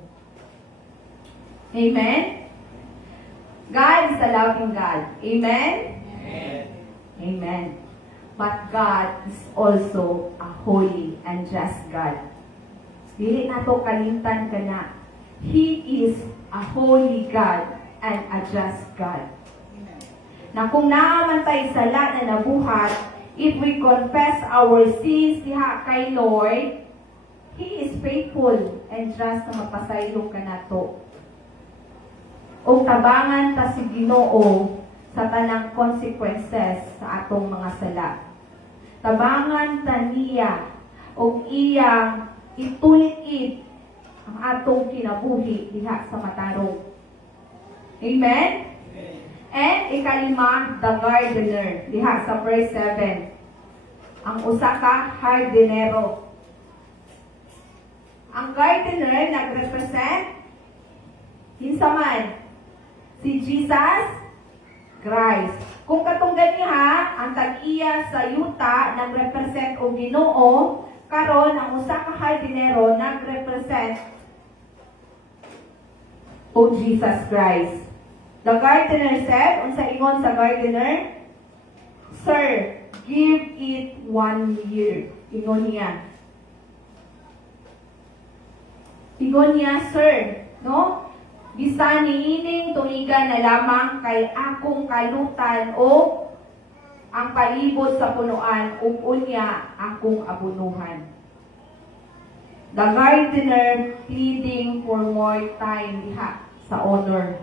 Amen? God is a loving God. Amen? Amen. Amen. But God is also a holy and just God. Dili nato kalimtan kana. He is a holy God and a just God. Na kung naaman tayo sala na nabuhat, if we confess our sins diha kay Lord, He is faithful and just na mapasaylo ka nato. O tabangan ta si Ginoo sa tanang consequences sa atong mga sala. Tabangan ta niya o iyang itulit ang atong kinabuhi diha sa matarong. Amen? And ikalima, the gardener diha sa verse 7. Ang usa ka hardinero. Ang gardener nagrepresent kinsa man si Jesus Christ. Kung katong ganiha, ang tag-iya sa yuta nagrepresent o Ginoo, karon ang usa ka hardinero nagrepresent o Jesus Christ. The gardener said, unsa ingon sa gardener? Sir, give it 1 year. Ingon niya. Ingon niya, sir, no? Bisan niining tuigan na lamang kay akong kalutan o ang palibot sa punuan ug unya akong abunuhan. The gardener pleading for more time diha sa honor.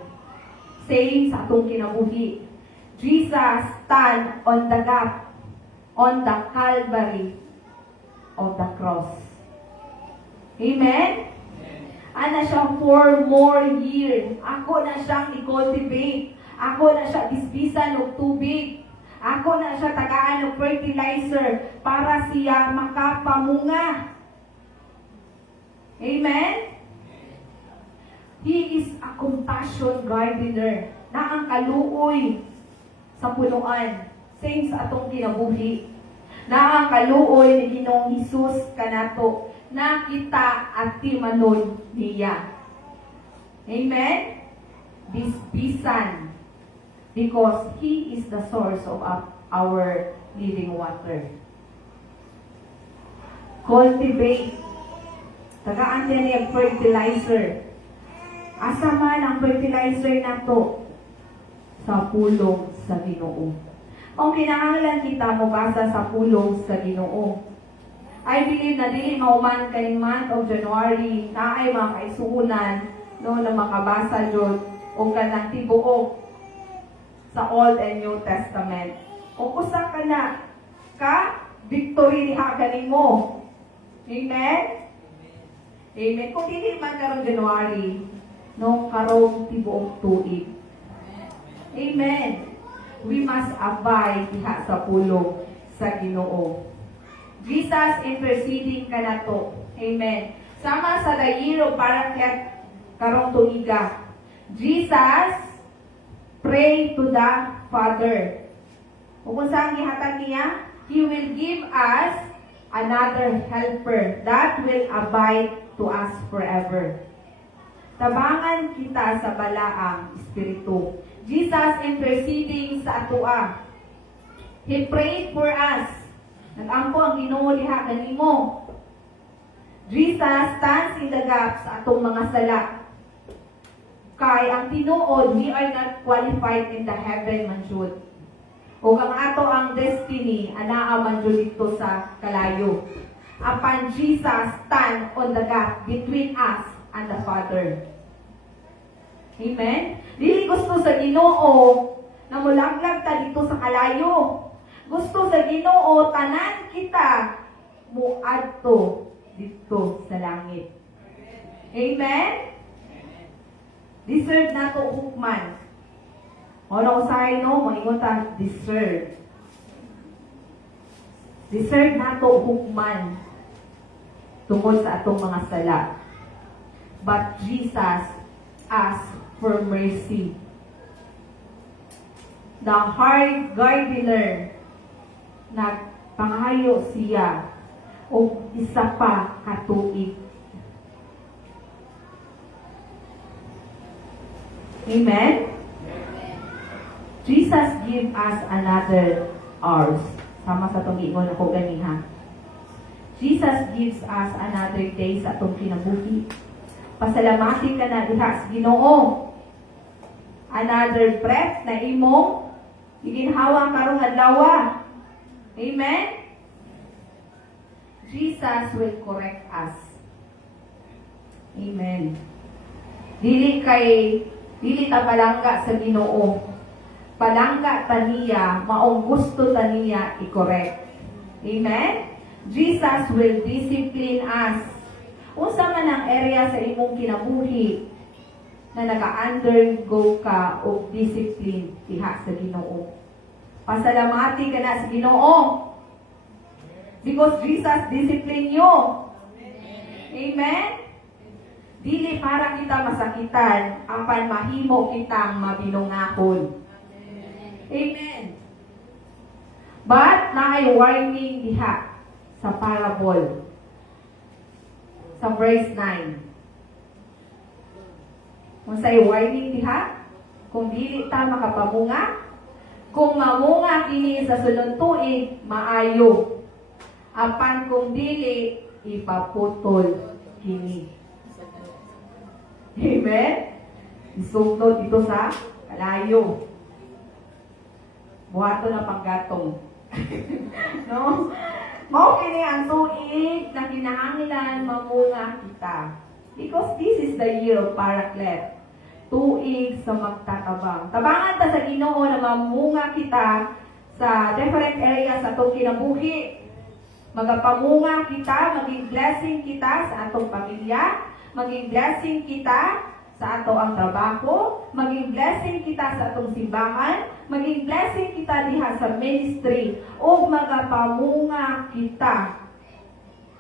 Saying sa atong kinabuhi, Jesus stand on the gap, on the Calvary of the cross. Amen? Ana siya 4 more years. Ako na siyang i-cultivate. Ako na siya bisbisan og tubig. Ako na siya tagaan og fertilizer para siya makapamunga. Amen? He is a compassion gardener na ang kaluoy sa punuan. Same sa atong kinabuhi. Na ang kaluoy ni Ginoong Hesus kanato na kita at timanon niya. Amen? Bisbisan. Because He is the source of our living water. Cultivate. Tagaan din niya fertilizer. Asa man ang fertilizer na to? Sa pulong sa Ginoo. Kung kinahanglan kita mobasa sa pulong sa Ginoo, I believe na dili mauman kay month of January na ay mga kaisuunan no, na makabasa jud o kanang tibuok sa Old and New Testament. O usa ka na ka victory diha kanimo. Amen? Amen. Kung dili man karon January, no karong tibuok tuig. Amen. We must abide diha sa pulong sa Ginoo. Jesus interceding kanato. Amen. Sama sa dayiro para ket karong tuiga. Jesus pray to the Father. Kung saan gihatag niya, He will give us another helper that will abide to us forever. Tabangan kita sa balaang espiritu. Jesus interceding sa atua. He prayed for us. Nag-ampo ang Ginoo diha kanimo. Jesus stands in the gap sa atong mga sala. Kay ang tinuod, we are not qualified in the heaven man jud. O ang ato ang destiny, anaa man jud dito sa kalayo. Apan Jesus stand on the gap between us and the Father. Amen? Dili gusto sa Ginoo na mulaglag ta dito sa kalayo. Gusto sa Ginoo tanan kita muadto dito sa langit. Amen? Deserve na to hukman. O na usahay no, moingon ta deserve. Deserve na to hukman tungkol sa atong mga sala. But Jesus asked for mercy. The hard gardener nagpangayo siya o isa pa katuig. Amen? Jesus give us another hours. Sama sa itong ingon ako ganiha. Jesus gives us another day sa itong kinabuhi. Pasalamatin ka na diha sa Ginoo. Another breath na imong iginhawa karong adlaw. Amen? Jesus will correct us. Amen. Dili ta palangga sa Ginoo. Palangga taniya, maong gusto taniya i-correct. Amen? Jesus will discipline us. Unsa man ang area sa imong kinabuhi na naka-undergo ka og discipline diha sa Ginoo. Pasalamati ka na sa Ginoo. Because Jesus discipline you. Amen? Dili para kita masakitan, apan mahimo kitang mabinungahon. Amen. But naay warning diha sa parable. Sa verse 9. Kung sa'y warning diha, kung dili ta makapamunga, kung mamunga kini sa sunod tuig, maayo. Apan kung dili, ipaputol kini. Amen? Isugtod dito sa kalayo. Buhato na paggatong. No? Mao kini ang tuig na kinahanglan mamunga kita. Because this is the year of Paraclet. Tuig sa magtatabang. Tabangan ta sa Ginoo na mamunga kita sa different areas sa atong kinabuhi. Magapamunga kita, maging blessing kita sa atong pamilya, maging blessing kita sa ato ang trabaho, maging blessing kita sa atong simbahan, maging blessing kita diha sa ministry, o magapamunga kita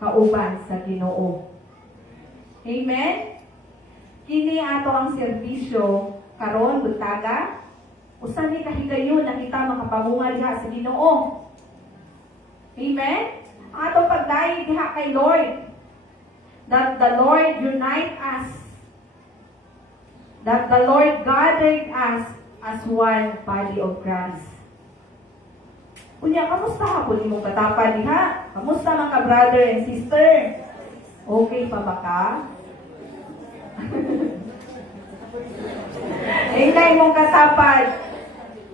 kauban sa Ginoo. Amen? Kini ato ang serbisyo karon butaga, usa ni kahigayon na kita makapamunga diha sa Ginoo. Amen? Ang ato pagdayo diha kay Lord, that the Lord unite us, that the Lord gathered us as one body of Christ. Unya, kamusta hapon imong katapad diha? Kamusta mga brother and sister? Okay pa ba ka? Ingay mong katapad,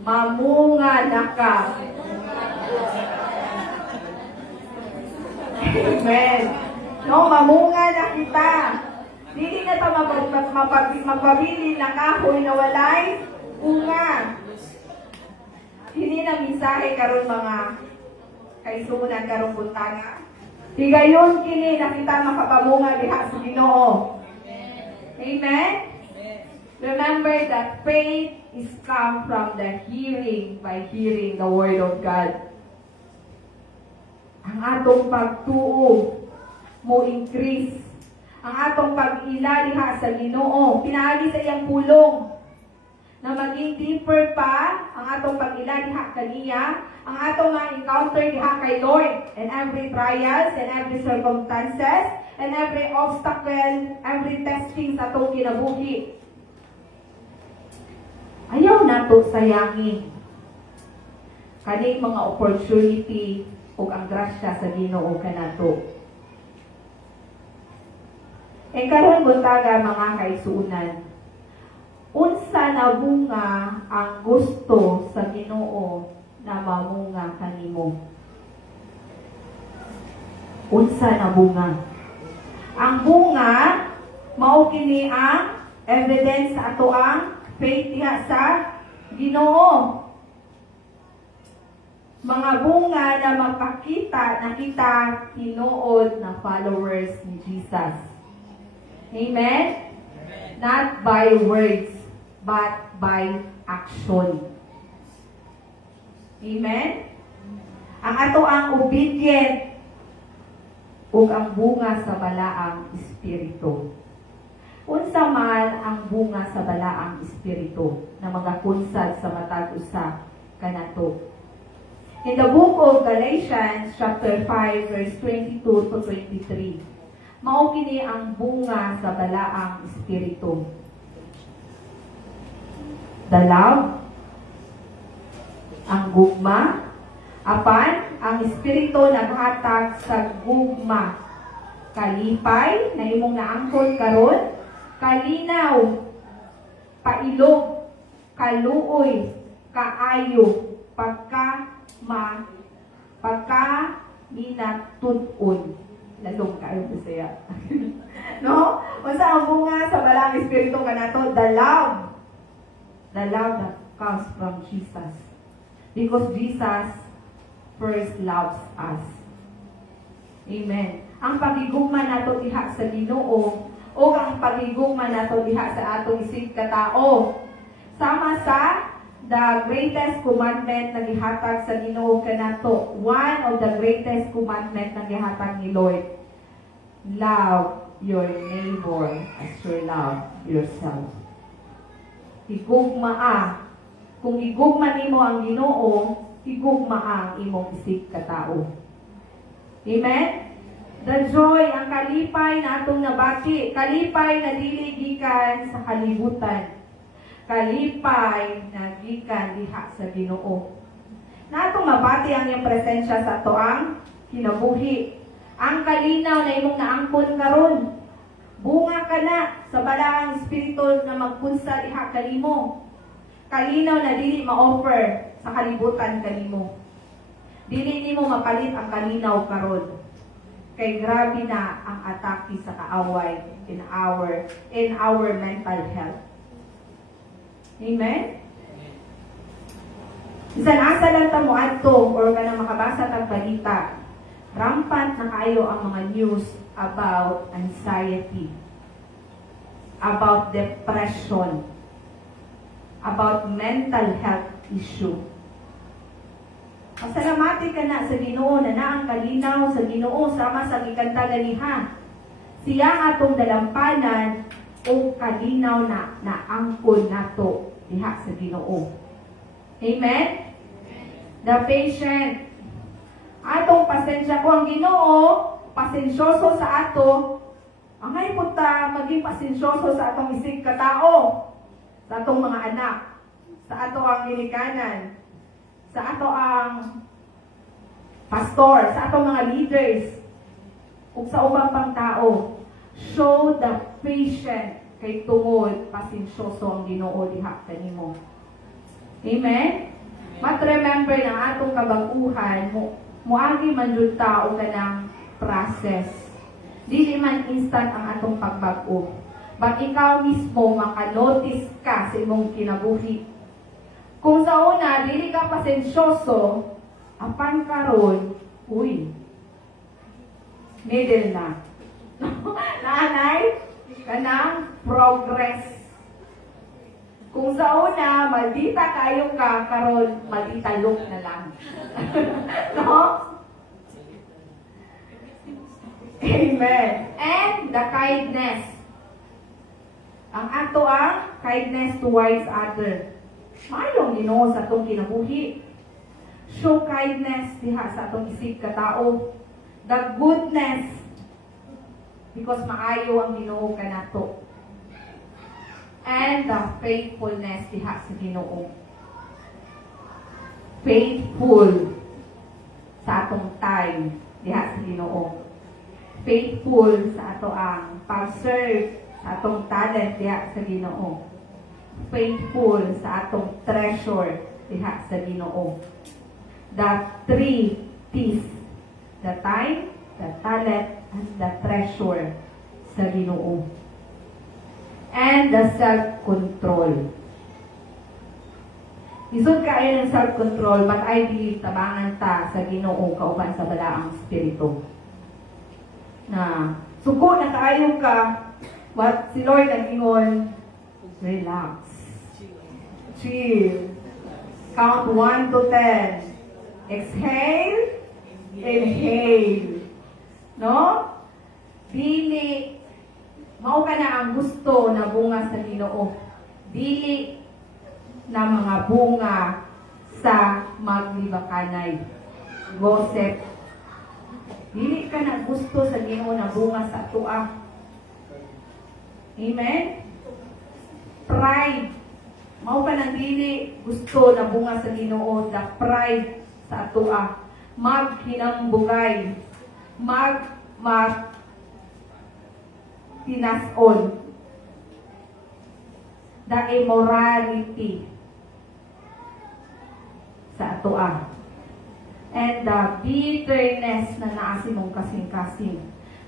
mamunga na ka. Amen. No, mamunga na kita. Dili na ta magpabili ng kahoy na walay bunga. Hindi na mensahe karon mga kaisunan karong buntaga. Higayon kini na kita makapamunga diha sa Ginoo. Amen. Remember that faith is come from the hearing by hearing the Word of God. Ang atong pagtuo mo increase. Ang atong pag-ila diha sa Ginoo, pinaagi sa iyang pulong na maging deeper pa ang atong pag-ila diha kaniya, ang atong ma-encounter diha kay Lord, and every trials and every circumstances and every obstacle, every testing sa atong kinabuhi. Ayaw nato sayangin kaning mga opportunity ug ang grasya sa Ginoo kanato. E karon buntaga mga kaisunan, unsa na bunga ang gusto sa Ginoo na mamunga kanimo? Unsa na bunga? Ang bunga mao kini ang evidence sa ato ang faith diha sa Ginoo. Mga bunga na magpakita na kita tinuod na followers ni Jesus. Amen? Not by words, but by action. Amen? Ang ato ang obedient ug ang bunga sa balaang espiritu. Unsa man ang bunga sa balaang espiritu na magakunsad sa matag usa kanato. In the book of Galatians chapter 5 verse 22 to 23, mao kini ang bunga sa balaang espiritu. The love, ang gugma, apan ang espiritu naghatag sa gugma. Kalipay na imong naangkon karon, kalinaw, pailog, kaluoy, kaayo, pagka minatun-on. Lalong kayo Bisaya. No? Unsa ang bunga sa balang espiritu kanato? The love. The love that comes from Jesus. Because Jesus first loves us. Amen. Ang pagigugma nato diha sa Ginoo o ang pagigugma nato diha sa atong isig katao sama sa the greatest commandment na gihatag sa Ginoo kanato. One of the greatest commandment na gihatag ni Lord. Love your neighbor as you love yourself. Higugmaa. Kung higugma nimo ang Ginoo, higugma ang imong isig katao. Amen? The joy, ang kalipay na atong nabati, kalipay na dili gikan sa kalibutan. Kalipay na gikan diha sa Ginoo. Na atong mabati ang iyang presensya sa ato ang kinabuhi. Ang kalinaw na imong naangkon karon. Bunga ka na sa balaang espiritu na magpunsa diha kanimo. Kalinaw na dili ma-offer sa kalibutan kanimo. Dili nimo mapalit ang kalinaw karon. Kay grabe na ang atake sa kaaway in our mental health. Amen? Bisan asa lang ta moadto or kana makabasa tag balita. Rampant na kayo ang mga news about anxiety, about depression, about mental health issue. Pasalamati ka na sa Ginoo na naang kalinaw sa Ginoo sama sa gikanta ganiha. Siya atong dalampanan o kalinaw na naangkon nato diha sa Ginoo. Amen? The patient. Atong pasensya ko ang Ginoo, pasensyoso sa ato. Angay punta maging pasensyoso sa atong isig katao, sa atong mga anak, sa ato ang ginikanan, sa ato ang pastor, sa atong mga leaders, ug sa ubang pang tao. Show the patient kay tungod pasensyoso ang Ginoo diha kanimo. Amen? But remember na atong kabaguhan muagi man jud ta og kanang process. Dili man instant ang atong pagbago. But ikaw mismo makanotice ka sa imong kinabuhi. Kung sa una dili ka pasensyoso, apan karon, uy, middle na. Naanay, kanang progress. Kung sa una, maldita kayo ka, karon maldita look na lang. No? Amen. And the kindness. Ang ato ang kindness towards other. Mayong Ginoo sa atong kinabuhi. Show kindness diha sa atong isip ka tao. The goodness. Because maayo ang Ginoo kanato. And the faithfulness diha sa Ginoo. Faithful sa atong time diha sa Ginoo. Faithful sa ato ang pag-serve sa atong talent diha sa Ginoo. Faithful sa atong treasure diha sa Ginoo. The 3 T's. The time, the talent, and the treasure sa Ginoo. And the self-control. Isod kayo ng self-control, but I believe tabangan ta sa Ginoo kauban sa balaang spirito. Na suko na kaayo ka, what si Lord nag-ingon, relax. Chill. Count 1 to 10. Exhale. Inhale. No? Dili. Mao ka na ang gusto na bunga sa Ginoo. Dili na mga bunga sa maglibakanay. Gossip. Dili ka na gusto sa Ginoo na bunga sa tuwa. Amen? Pride. Mao pa nang dili gusto na bunga sa Ginoo, the pride sa atua. Maghinambugay. Tinason. The immorality sa atua. And the bitterness na naa sa imong kasing-kasing.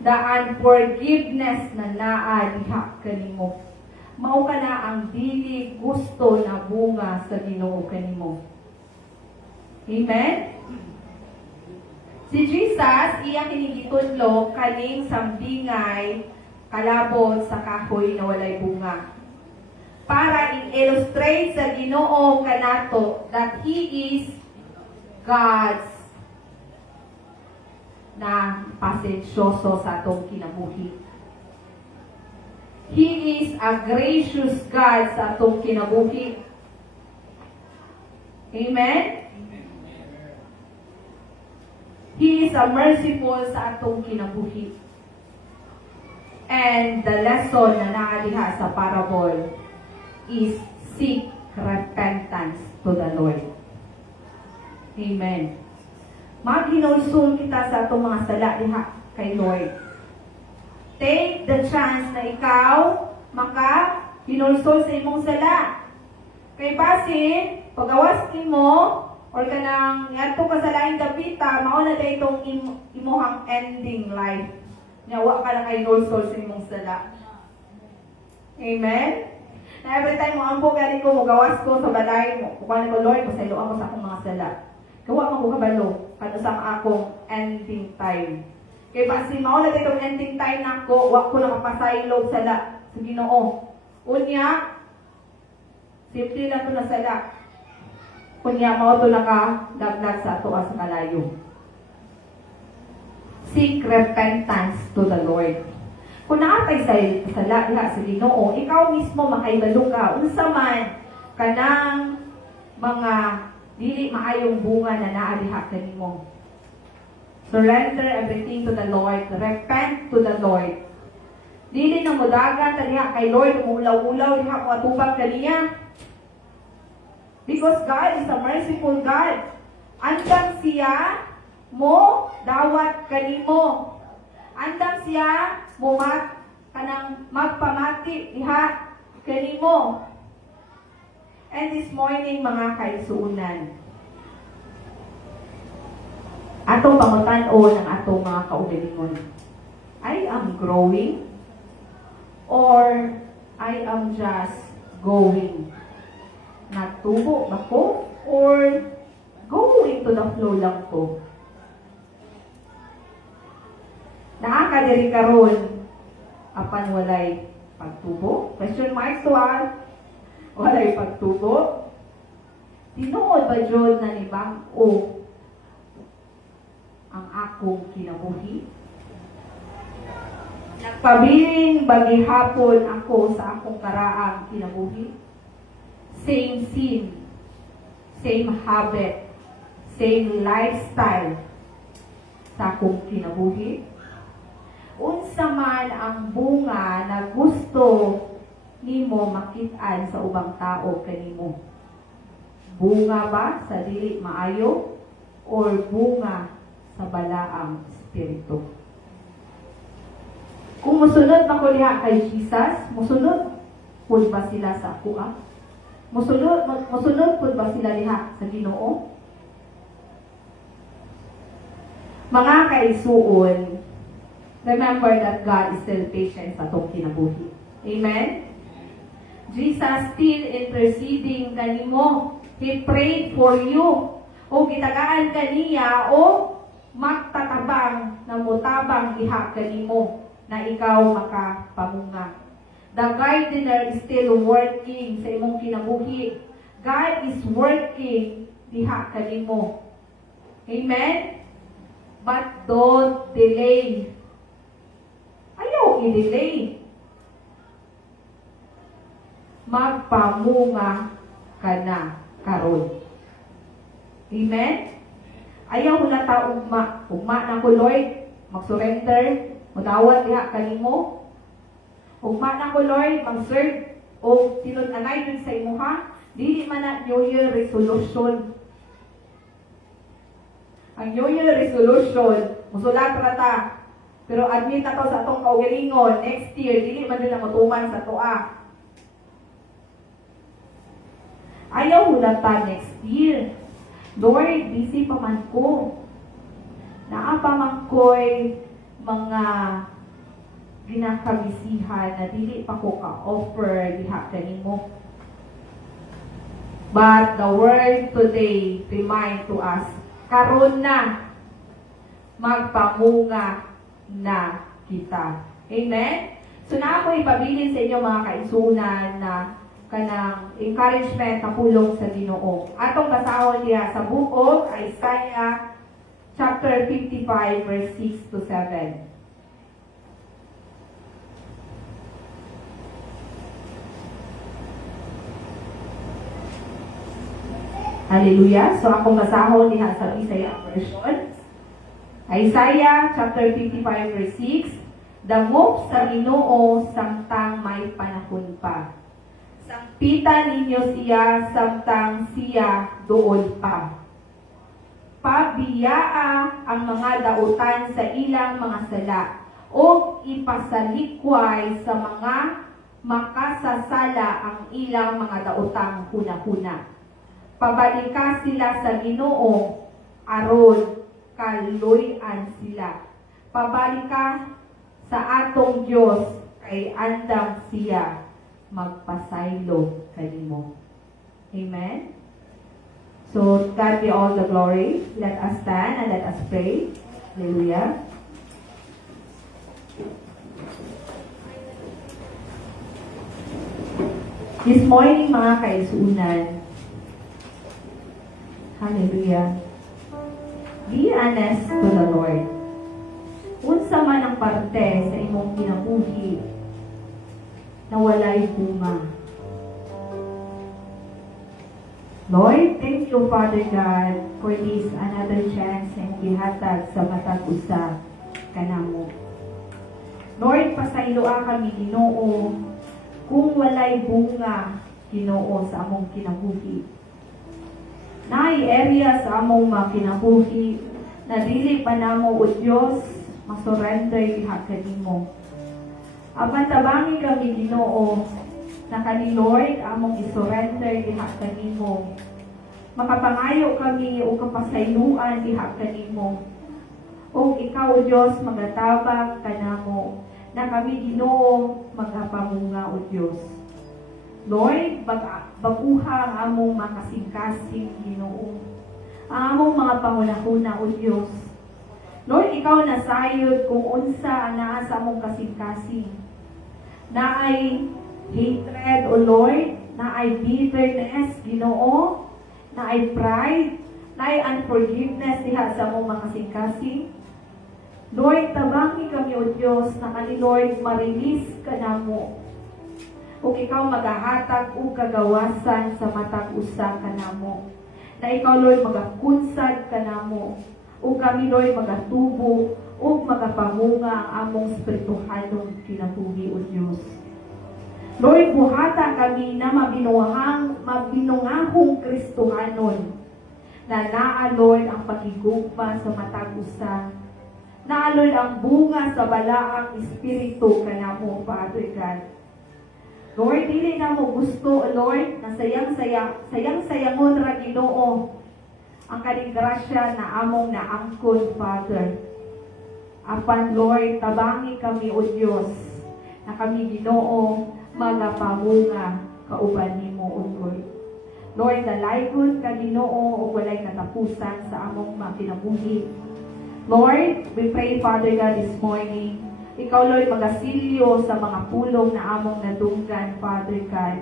The unforgiveness na naa diha kanimo. Mao ka na ang dili gusto na bunga sa Ginoo kanimo. Amen? Si Jesus, iya kinigitudlo kaning sambingay kalabot sa kahoy na walay bunga. Para i-illustrate sa Ginoo kanato that He is God's na pasensyoso sa atong kinabuhi. He is a gracious God sa atong kinabuhi. Amen? He is a merciful sa atong kinabuhi. And the lesson na naadiha sa parable is seek repentance to the Lord. Amen. Maghinulsong kita sa atong mga sala diha kay Lord. Take the chance na ikaw maka-hinulsol sa imong sala. Kay basin, pagawas mo, or kanang ngadto ka sa laing dapita, mao na day itong imuhang ending life. Nyawa ka na kay hinulsol sa imong sala. Amen? Na every time mo ampo gani ko, gawas ko sa balay mo. Kukuha ko, Lord, pasayloan ko sa akong mga sala. Gawa mo ko kabalo, kano sa akong ending time. Kay basi mao na itong ending time nako, wa ko nakapasaylo sala sa Ginoo. Unya, simple na to na sala. Kunya mao to nakadagdag sa ato sa kalayo. Seek repentance to the Lord. Kung naatay sa sala diha sa Ginoo, ikaw mismo makaibalo ka unsa man kanang mga dili maayong bunga na naa diha kanimo. Surrender everything to the Lord. Repent to the Lord. Dili na mudagan ta diha kay Lord, umuulaw-ulaw diha mo atubang kaniya. Because God is a merciful God. Andang siya mo dawat kanimo. Andang siya mo kanang magpamati diha kanimo. And this morning mga kaigsuunan, atong pangutan-on ang atong mga kaugalingon. I am growing or I am just going. Natubo ba ko or going to the flow lang ko? Nakakadiri karon apan walay pagtubo? Question mark to all. walay pagtubo. Tinuod ba Jud na nibag-o ang akong kinabuhi? Nagpabiling bagihapon ako sa akong karaang kinabuhi? Same sin, same habit, same lifestyle sa akong kinabuhi? Unsa man ang bunga na gusto nimo makit-an sa ubang tao kanimo? Bunga ba sa dili maayo or bunga sa balaang espiritu? Kung musunod man ko diha kay Jesus, musunod pud ba sila sa kuha? Musunod pud ba sila diha sa Ginoo? Mga kaisuon, remember that God is still patient sa atong kinabuhi. Amen? Jesus still interceding kanimo. He prayed for you. O gitagaan kaniya o magtatabang na mutabang diha kanimo na ikaw makapamunga. The gardener is still working sa imong kinabuhi. God is working diha kanimo. Amen? But don't delay. Ayaw i-delay. Magpamunga ka na karon. Amen? Ayaw na ta ugma. Ugma na ko Lord, mag-surrender, mudawat diha kanimo. Ugma na ko Lord, mag-serve o tinun-anay dun sa imuha. Dili man na New Year resolution. Ang New Year resolution, musulat ra ta. Pero admit na to sa atong kaugalingon, next year, dili man yun ang matuman sa toa. Ayaw hula ta next year. Lord, busy pa man ko. Naa pa man ko'y mga ginakabisihan na dili pa ko ka-offer diha kanimo. But the word today remind to us, karon na magpamunga na kita. Amen? So na ako ipabilin sa inyo mga kaisunan na kanang encouragement na pulong sa Ginoo. Atong basahon diha sa book of Isaiah chapter 55 verse 6 to 7. Hallelujah. So akong basahon diha sa Isaiah version. Isaiah chapter 55 verse 6. Dangop sa Ginoo samtang may panahon pa. Sangpitan ninyo siya samtang siya doon pa. Pabiyaa ang mga dautan sa ilang mga sala o ipasalikway sa mga makasasala ang ilang mga daotang huna-huna. Pabalika sila sa Ginoo aron kaluy-an sila. Pabalika sa atong Dios kay andam siya magpasaylo kanimo. Amen? So, God be all the glory. Let us stand and let us pray. Hallelujah. This morning, mga kaisunan, hallelujah, be honest to the Lord. Unsa man ang parte sa imong kinabuhi na walay bunga. Lord, thank you, Father God, for this another chance and gihatag sa matag usa kanamo. Lord, pasayloa kami Ginoo kung walay bunga Ginoo sa among kinabuhi. Naay area sa among mga kinabuhi na dili pa namo o Dios masurrender diha kanimo. Apan tabangi kami Ginoo na kani Lord among isurrender diha kanimo. Makapangayo kami o kapasayloan diha kanimo. O ikaw Dios magatabang kanamo na kami Ginoo magapamunga o Dios. Lord, baguha ang among makasing-kasing Ginoo. Ang among mga pangunahuna o Dios. Lord, ikaw nasayod kung unsa ang naa sa among kasing-kasing. Na ay hatred, O Lord, na ay bitterness, Ginoo, na ay pride, na ay unforgiveness diha sa among mga kasing-kasing. Lord, tabangi kami o Diyos na kani Lord ma-release ka namo. O ikaw magahatag o kagawasan sa matag usa ka namo. Na ikaw Lord magakunsad ka namo. O kami Lord magatubo o magapamunga ang among spirituhalong kinabuhi o Diyos. Lord, buhata kami na mabinungahong Kristohanon na naa Lord ang pagigugma sa matag usa. Naalol ang bunga sa balaang espiritu kanamo, Father God. Lord, dili na mo gusto, Lord, na sayang-sayangon ra Ginoo ang kaning grasya na among naangkon, Father. Apan, Lord, tabangi kami, O Diyos, na kami Ginoo magapamunga kauban nimo, O Lord. Lord, dalaygon ka Ginoo o walay katapusan sa among mga kinabuhi. Lord, we pray, Father God, this morning, ikaw, Lord, magasilyo sa mga pulong na among nadunggan, Father God.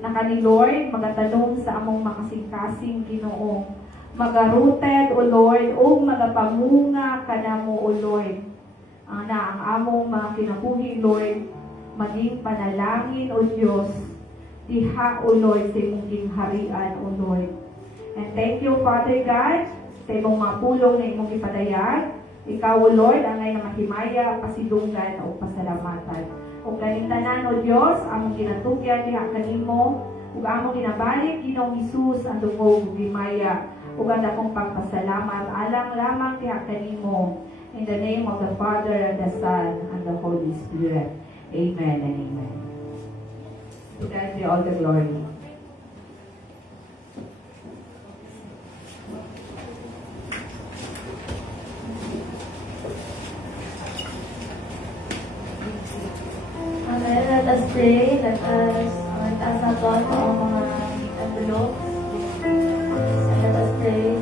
Na kani, Lord, magatanong sa among makasing-kasing Ginoo. Magaruted, O Lord, o magapamunga ka namo, O Lord. Na ang among mga kinabuhi, Lord, maging panalangin, O Diyos, diha, O Lord, sa imong gingharian, O Lord. And thank you, Father God, sa imong mga pulong na imong ipadayag. Ikaw, O Lord, angay na mahimaya, pasidunggan o pasalamatan. O kaning tanan, O Diyos, among ginatugyan diha kanimo, ug among ginabalik Ginoong Hesus ang dungog himaya ug ang dakong pagpasalamat alang lamang diha kanimo. In the name of the Father and the Son and the Holy Spirit. Amen and amen. To God be all the glory. Amen. Let us pray. Let us taas na to ang mga envelopes. And let us pray.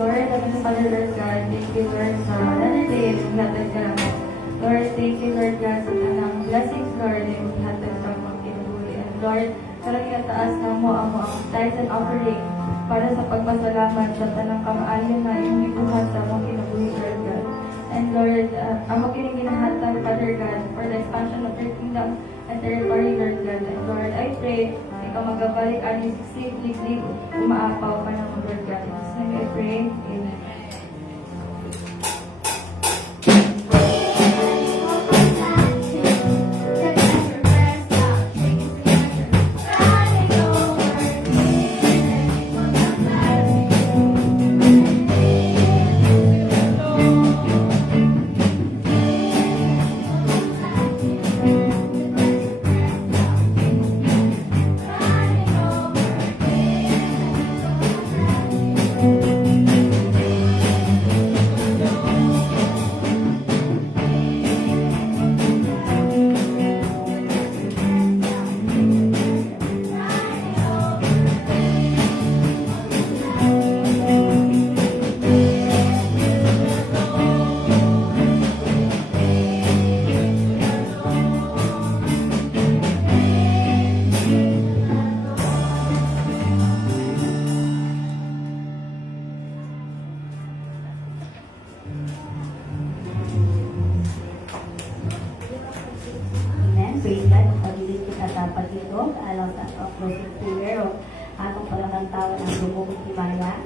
Lord, Heavenly Father, Lord God, thank you, Lord, sa another day na ihatag ka naman. Lord, thank you, Lord God, sa tanang blessings, Lord, na ihatag ka mga kinubuhi. And Lord, karang itataas na mo ang mga tithes and offering para sa pagpasalamat sa tanang kamaayon na iyong ibuhat sa mga kinubuhi, Lord God. And Lord, amo kining ginahatag, Father God, for the expansion of your kingdom and territory, Lord God. And Lord, I pray, ikaw magabalik ang safely, umaapaw ka ng Lord God. In Jesus' name I pray, Amen. Praise God, pag-ilit kita dapat dito, alam sa closing prayer o atong palamantawan ang lumubog ni Maya.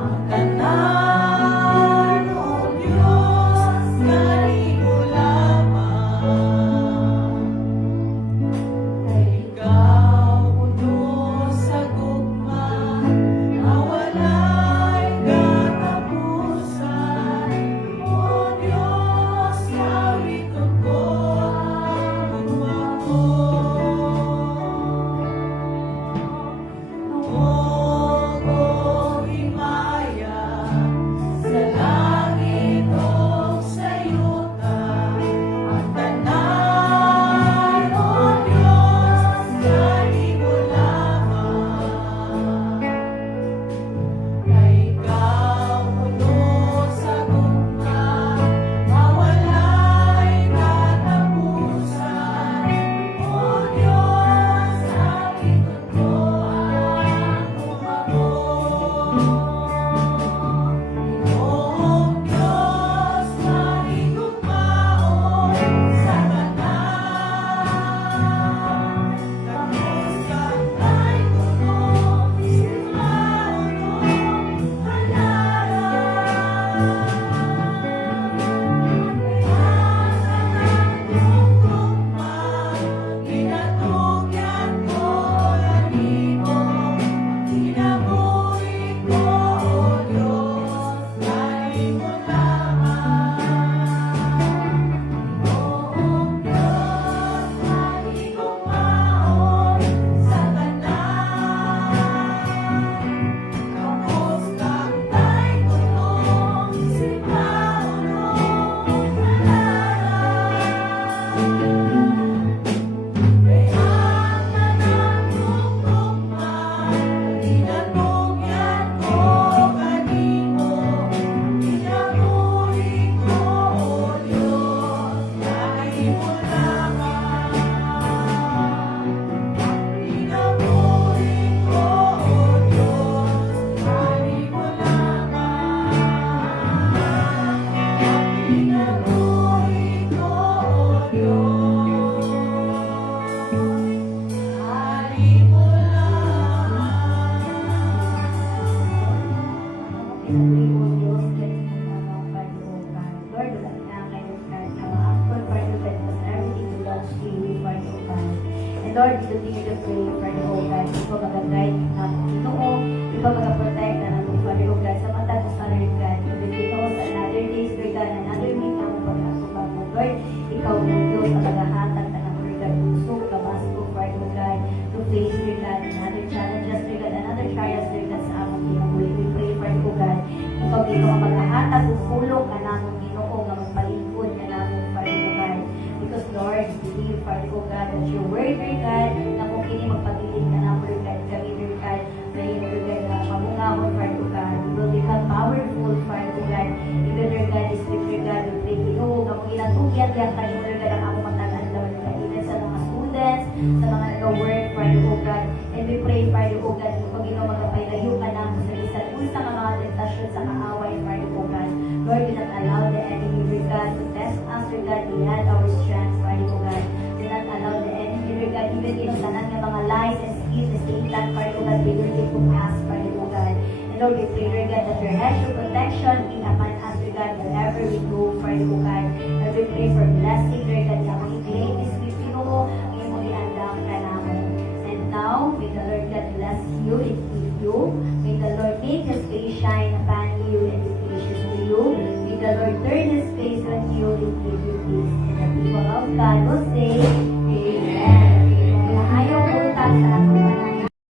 Ang kanan And Lord, we continue to pray, Father, oh God, ikaw mag-guide na Ginoo, ikaw mag-protect na natin, Father, oh God, sa mata ng Father God, even Ginoo, sa another days, Lord God, another week, na magpagkasuba mo, Lord, ikaw na Diyos, na maghahatag na ng Lord God, usok, kabasko, Father, oh God, to face, Lord God, another challenges, Lord God, another trials, Lord God, sa among kinabuhi. We pray, Father, oh God, ikaw Ginoo, ang maghahatag, upulong ka namong Ginoo, nga magpalingkod ka namong, Father, oh God, because Lord, we believe, Father, oh God, that your word, Lord God, na kung kini magpabilin ka na, Lord God, kami, Lord God, na yun, Lord God, na pamungahon, Father, oh God, we will become powerful, Father, oh God, even, Lord God, this week, Lord God, we pray, Ginoo, nga kung ilang tugyan, kaya kayo, Lord God, ang among matanan, Lord God, even sa mga students, sa mga nag-work, Father, oh God, and we pray, Father, oh God, kung Ginoo, magpapailayo ka na sa isang ulsa ka mga tentasyon sa kaaway, Father, oh God, Lord, do not allow the enemy, Lord God, to test us, Lord God, beyond our strength, Father, oh God, do not allow the enemy, Lord God, even tanan ng mga lies and schemes and Satan, Father, oh God, we will give to pass, Father, oh God, and Lord, we pray, Lord God, that your hedge of protection be upon us, Lord God, wherever we go, Father, oh God, and we pray for blessing, Lord God, na mga greatest gift, Ginoo, ang imong iandam ka namin. And now, may the Lord God bless you and keep you. May the Lord make His face shine upon you and be gracious to you. May the Lord turn His face on you and give you peace. And the people of God will say,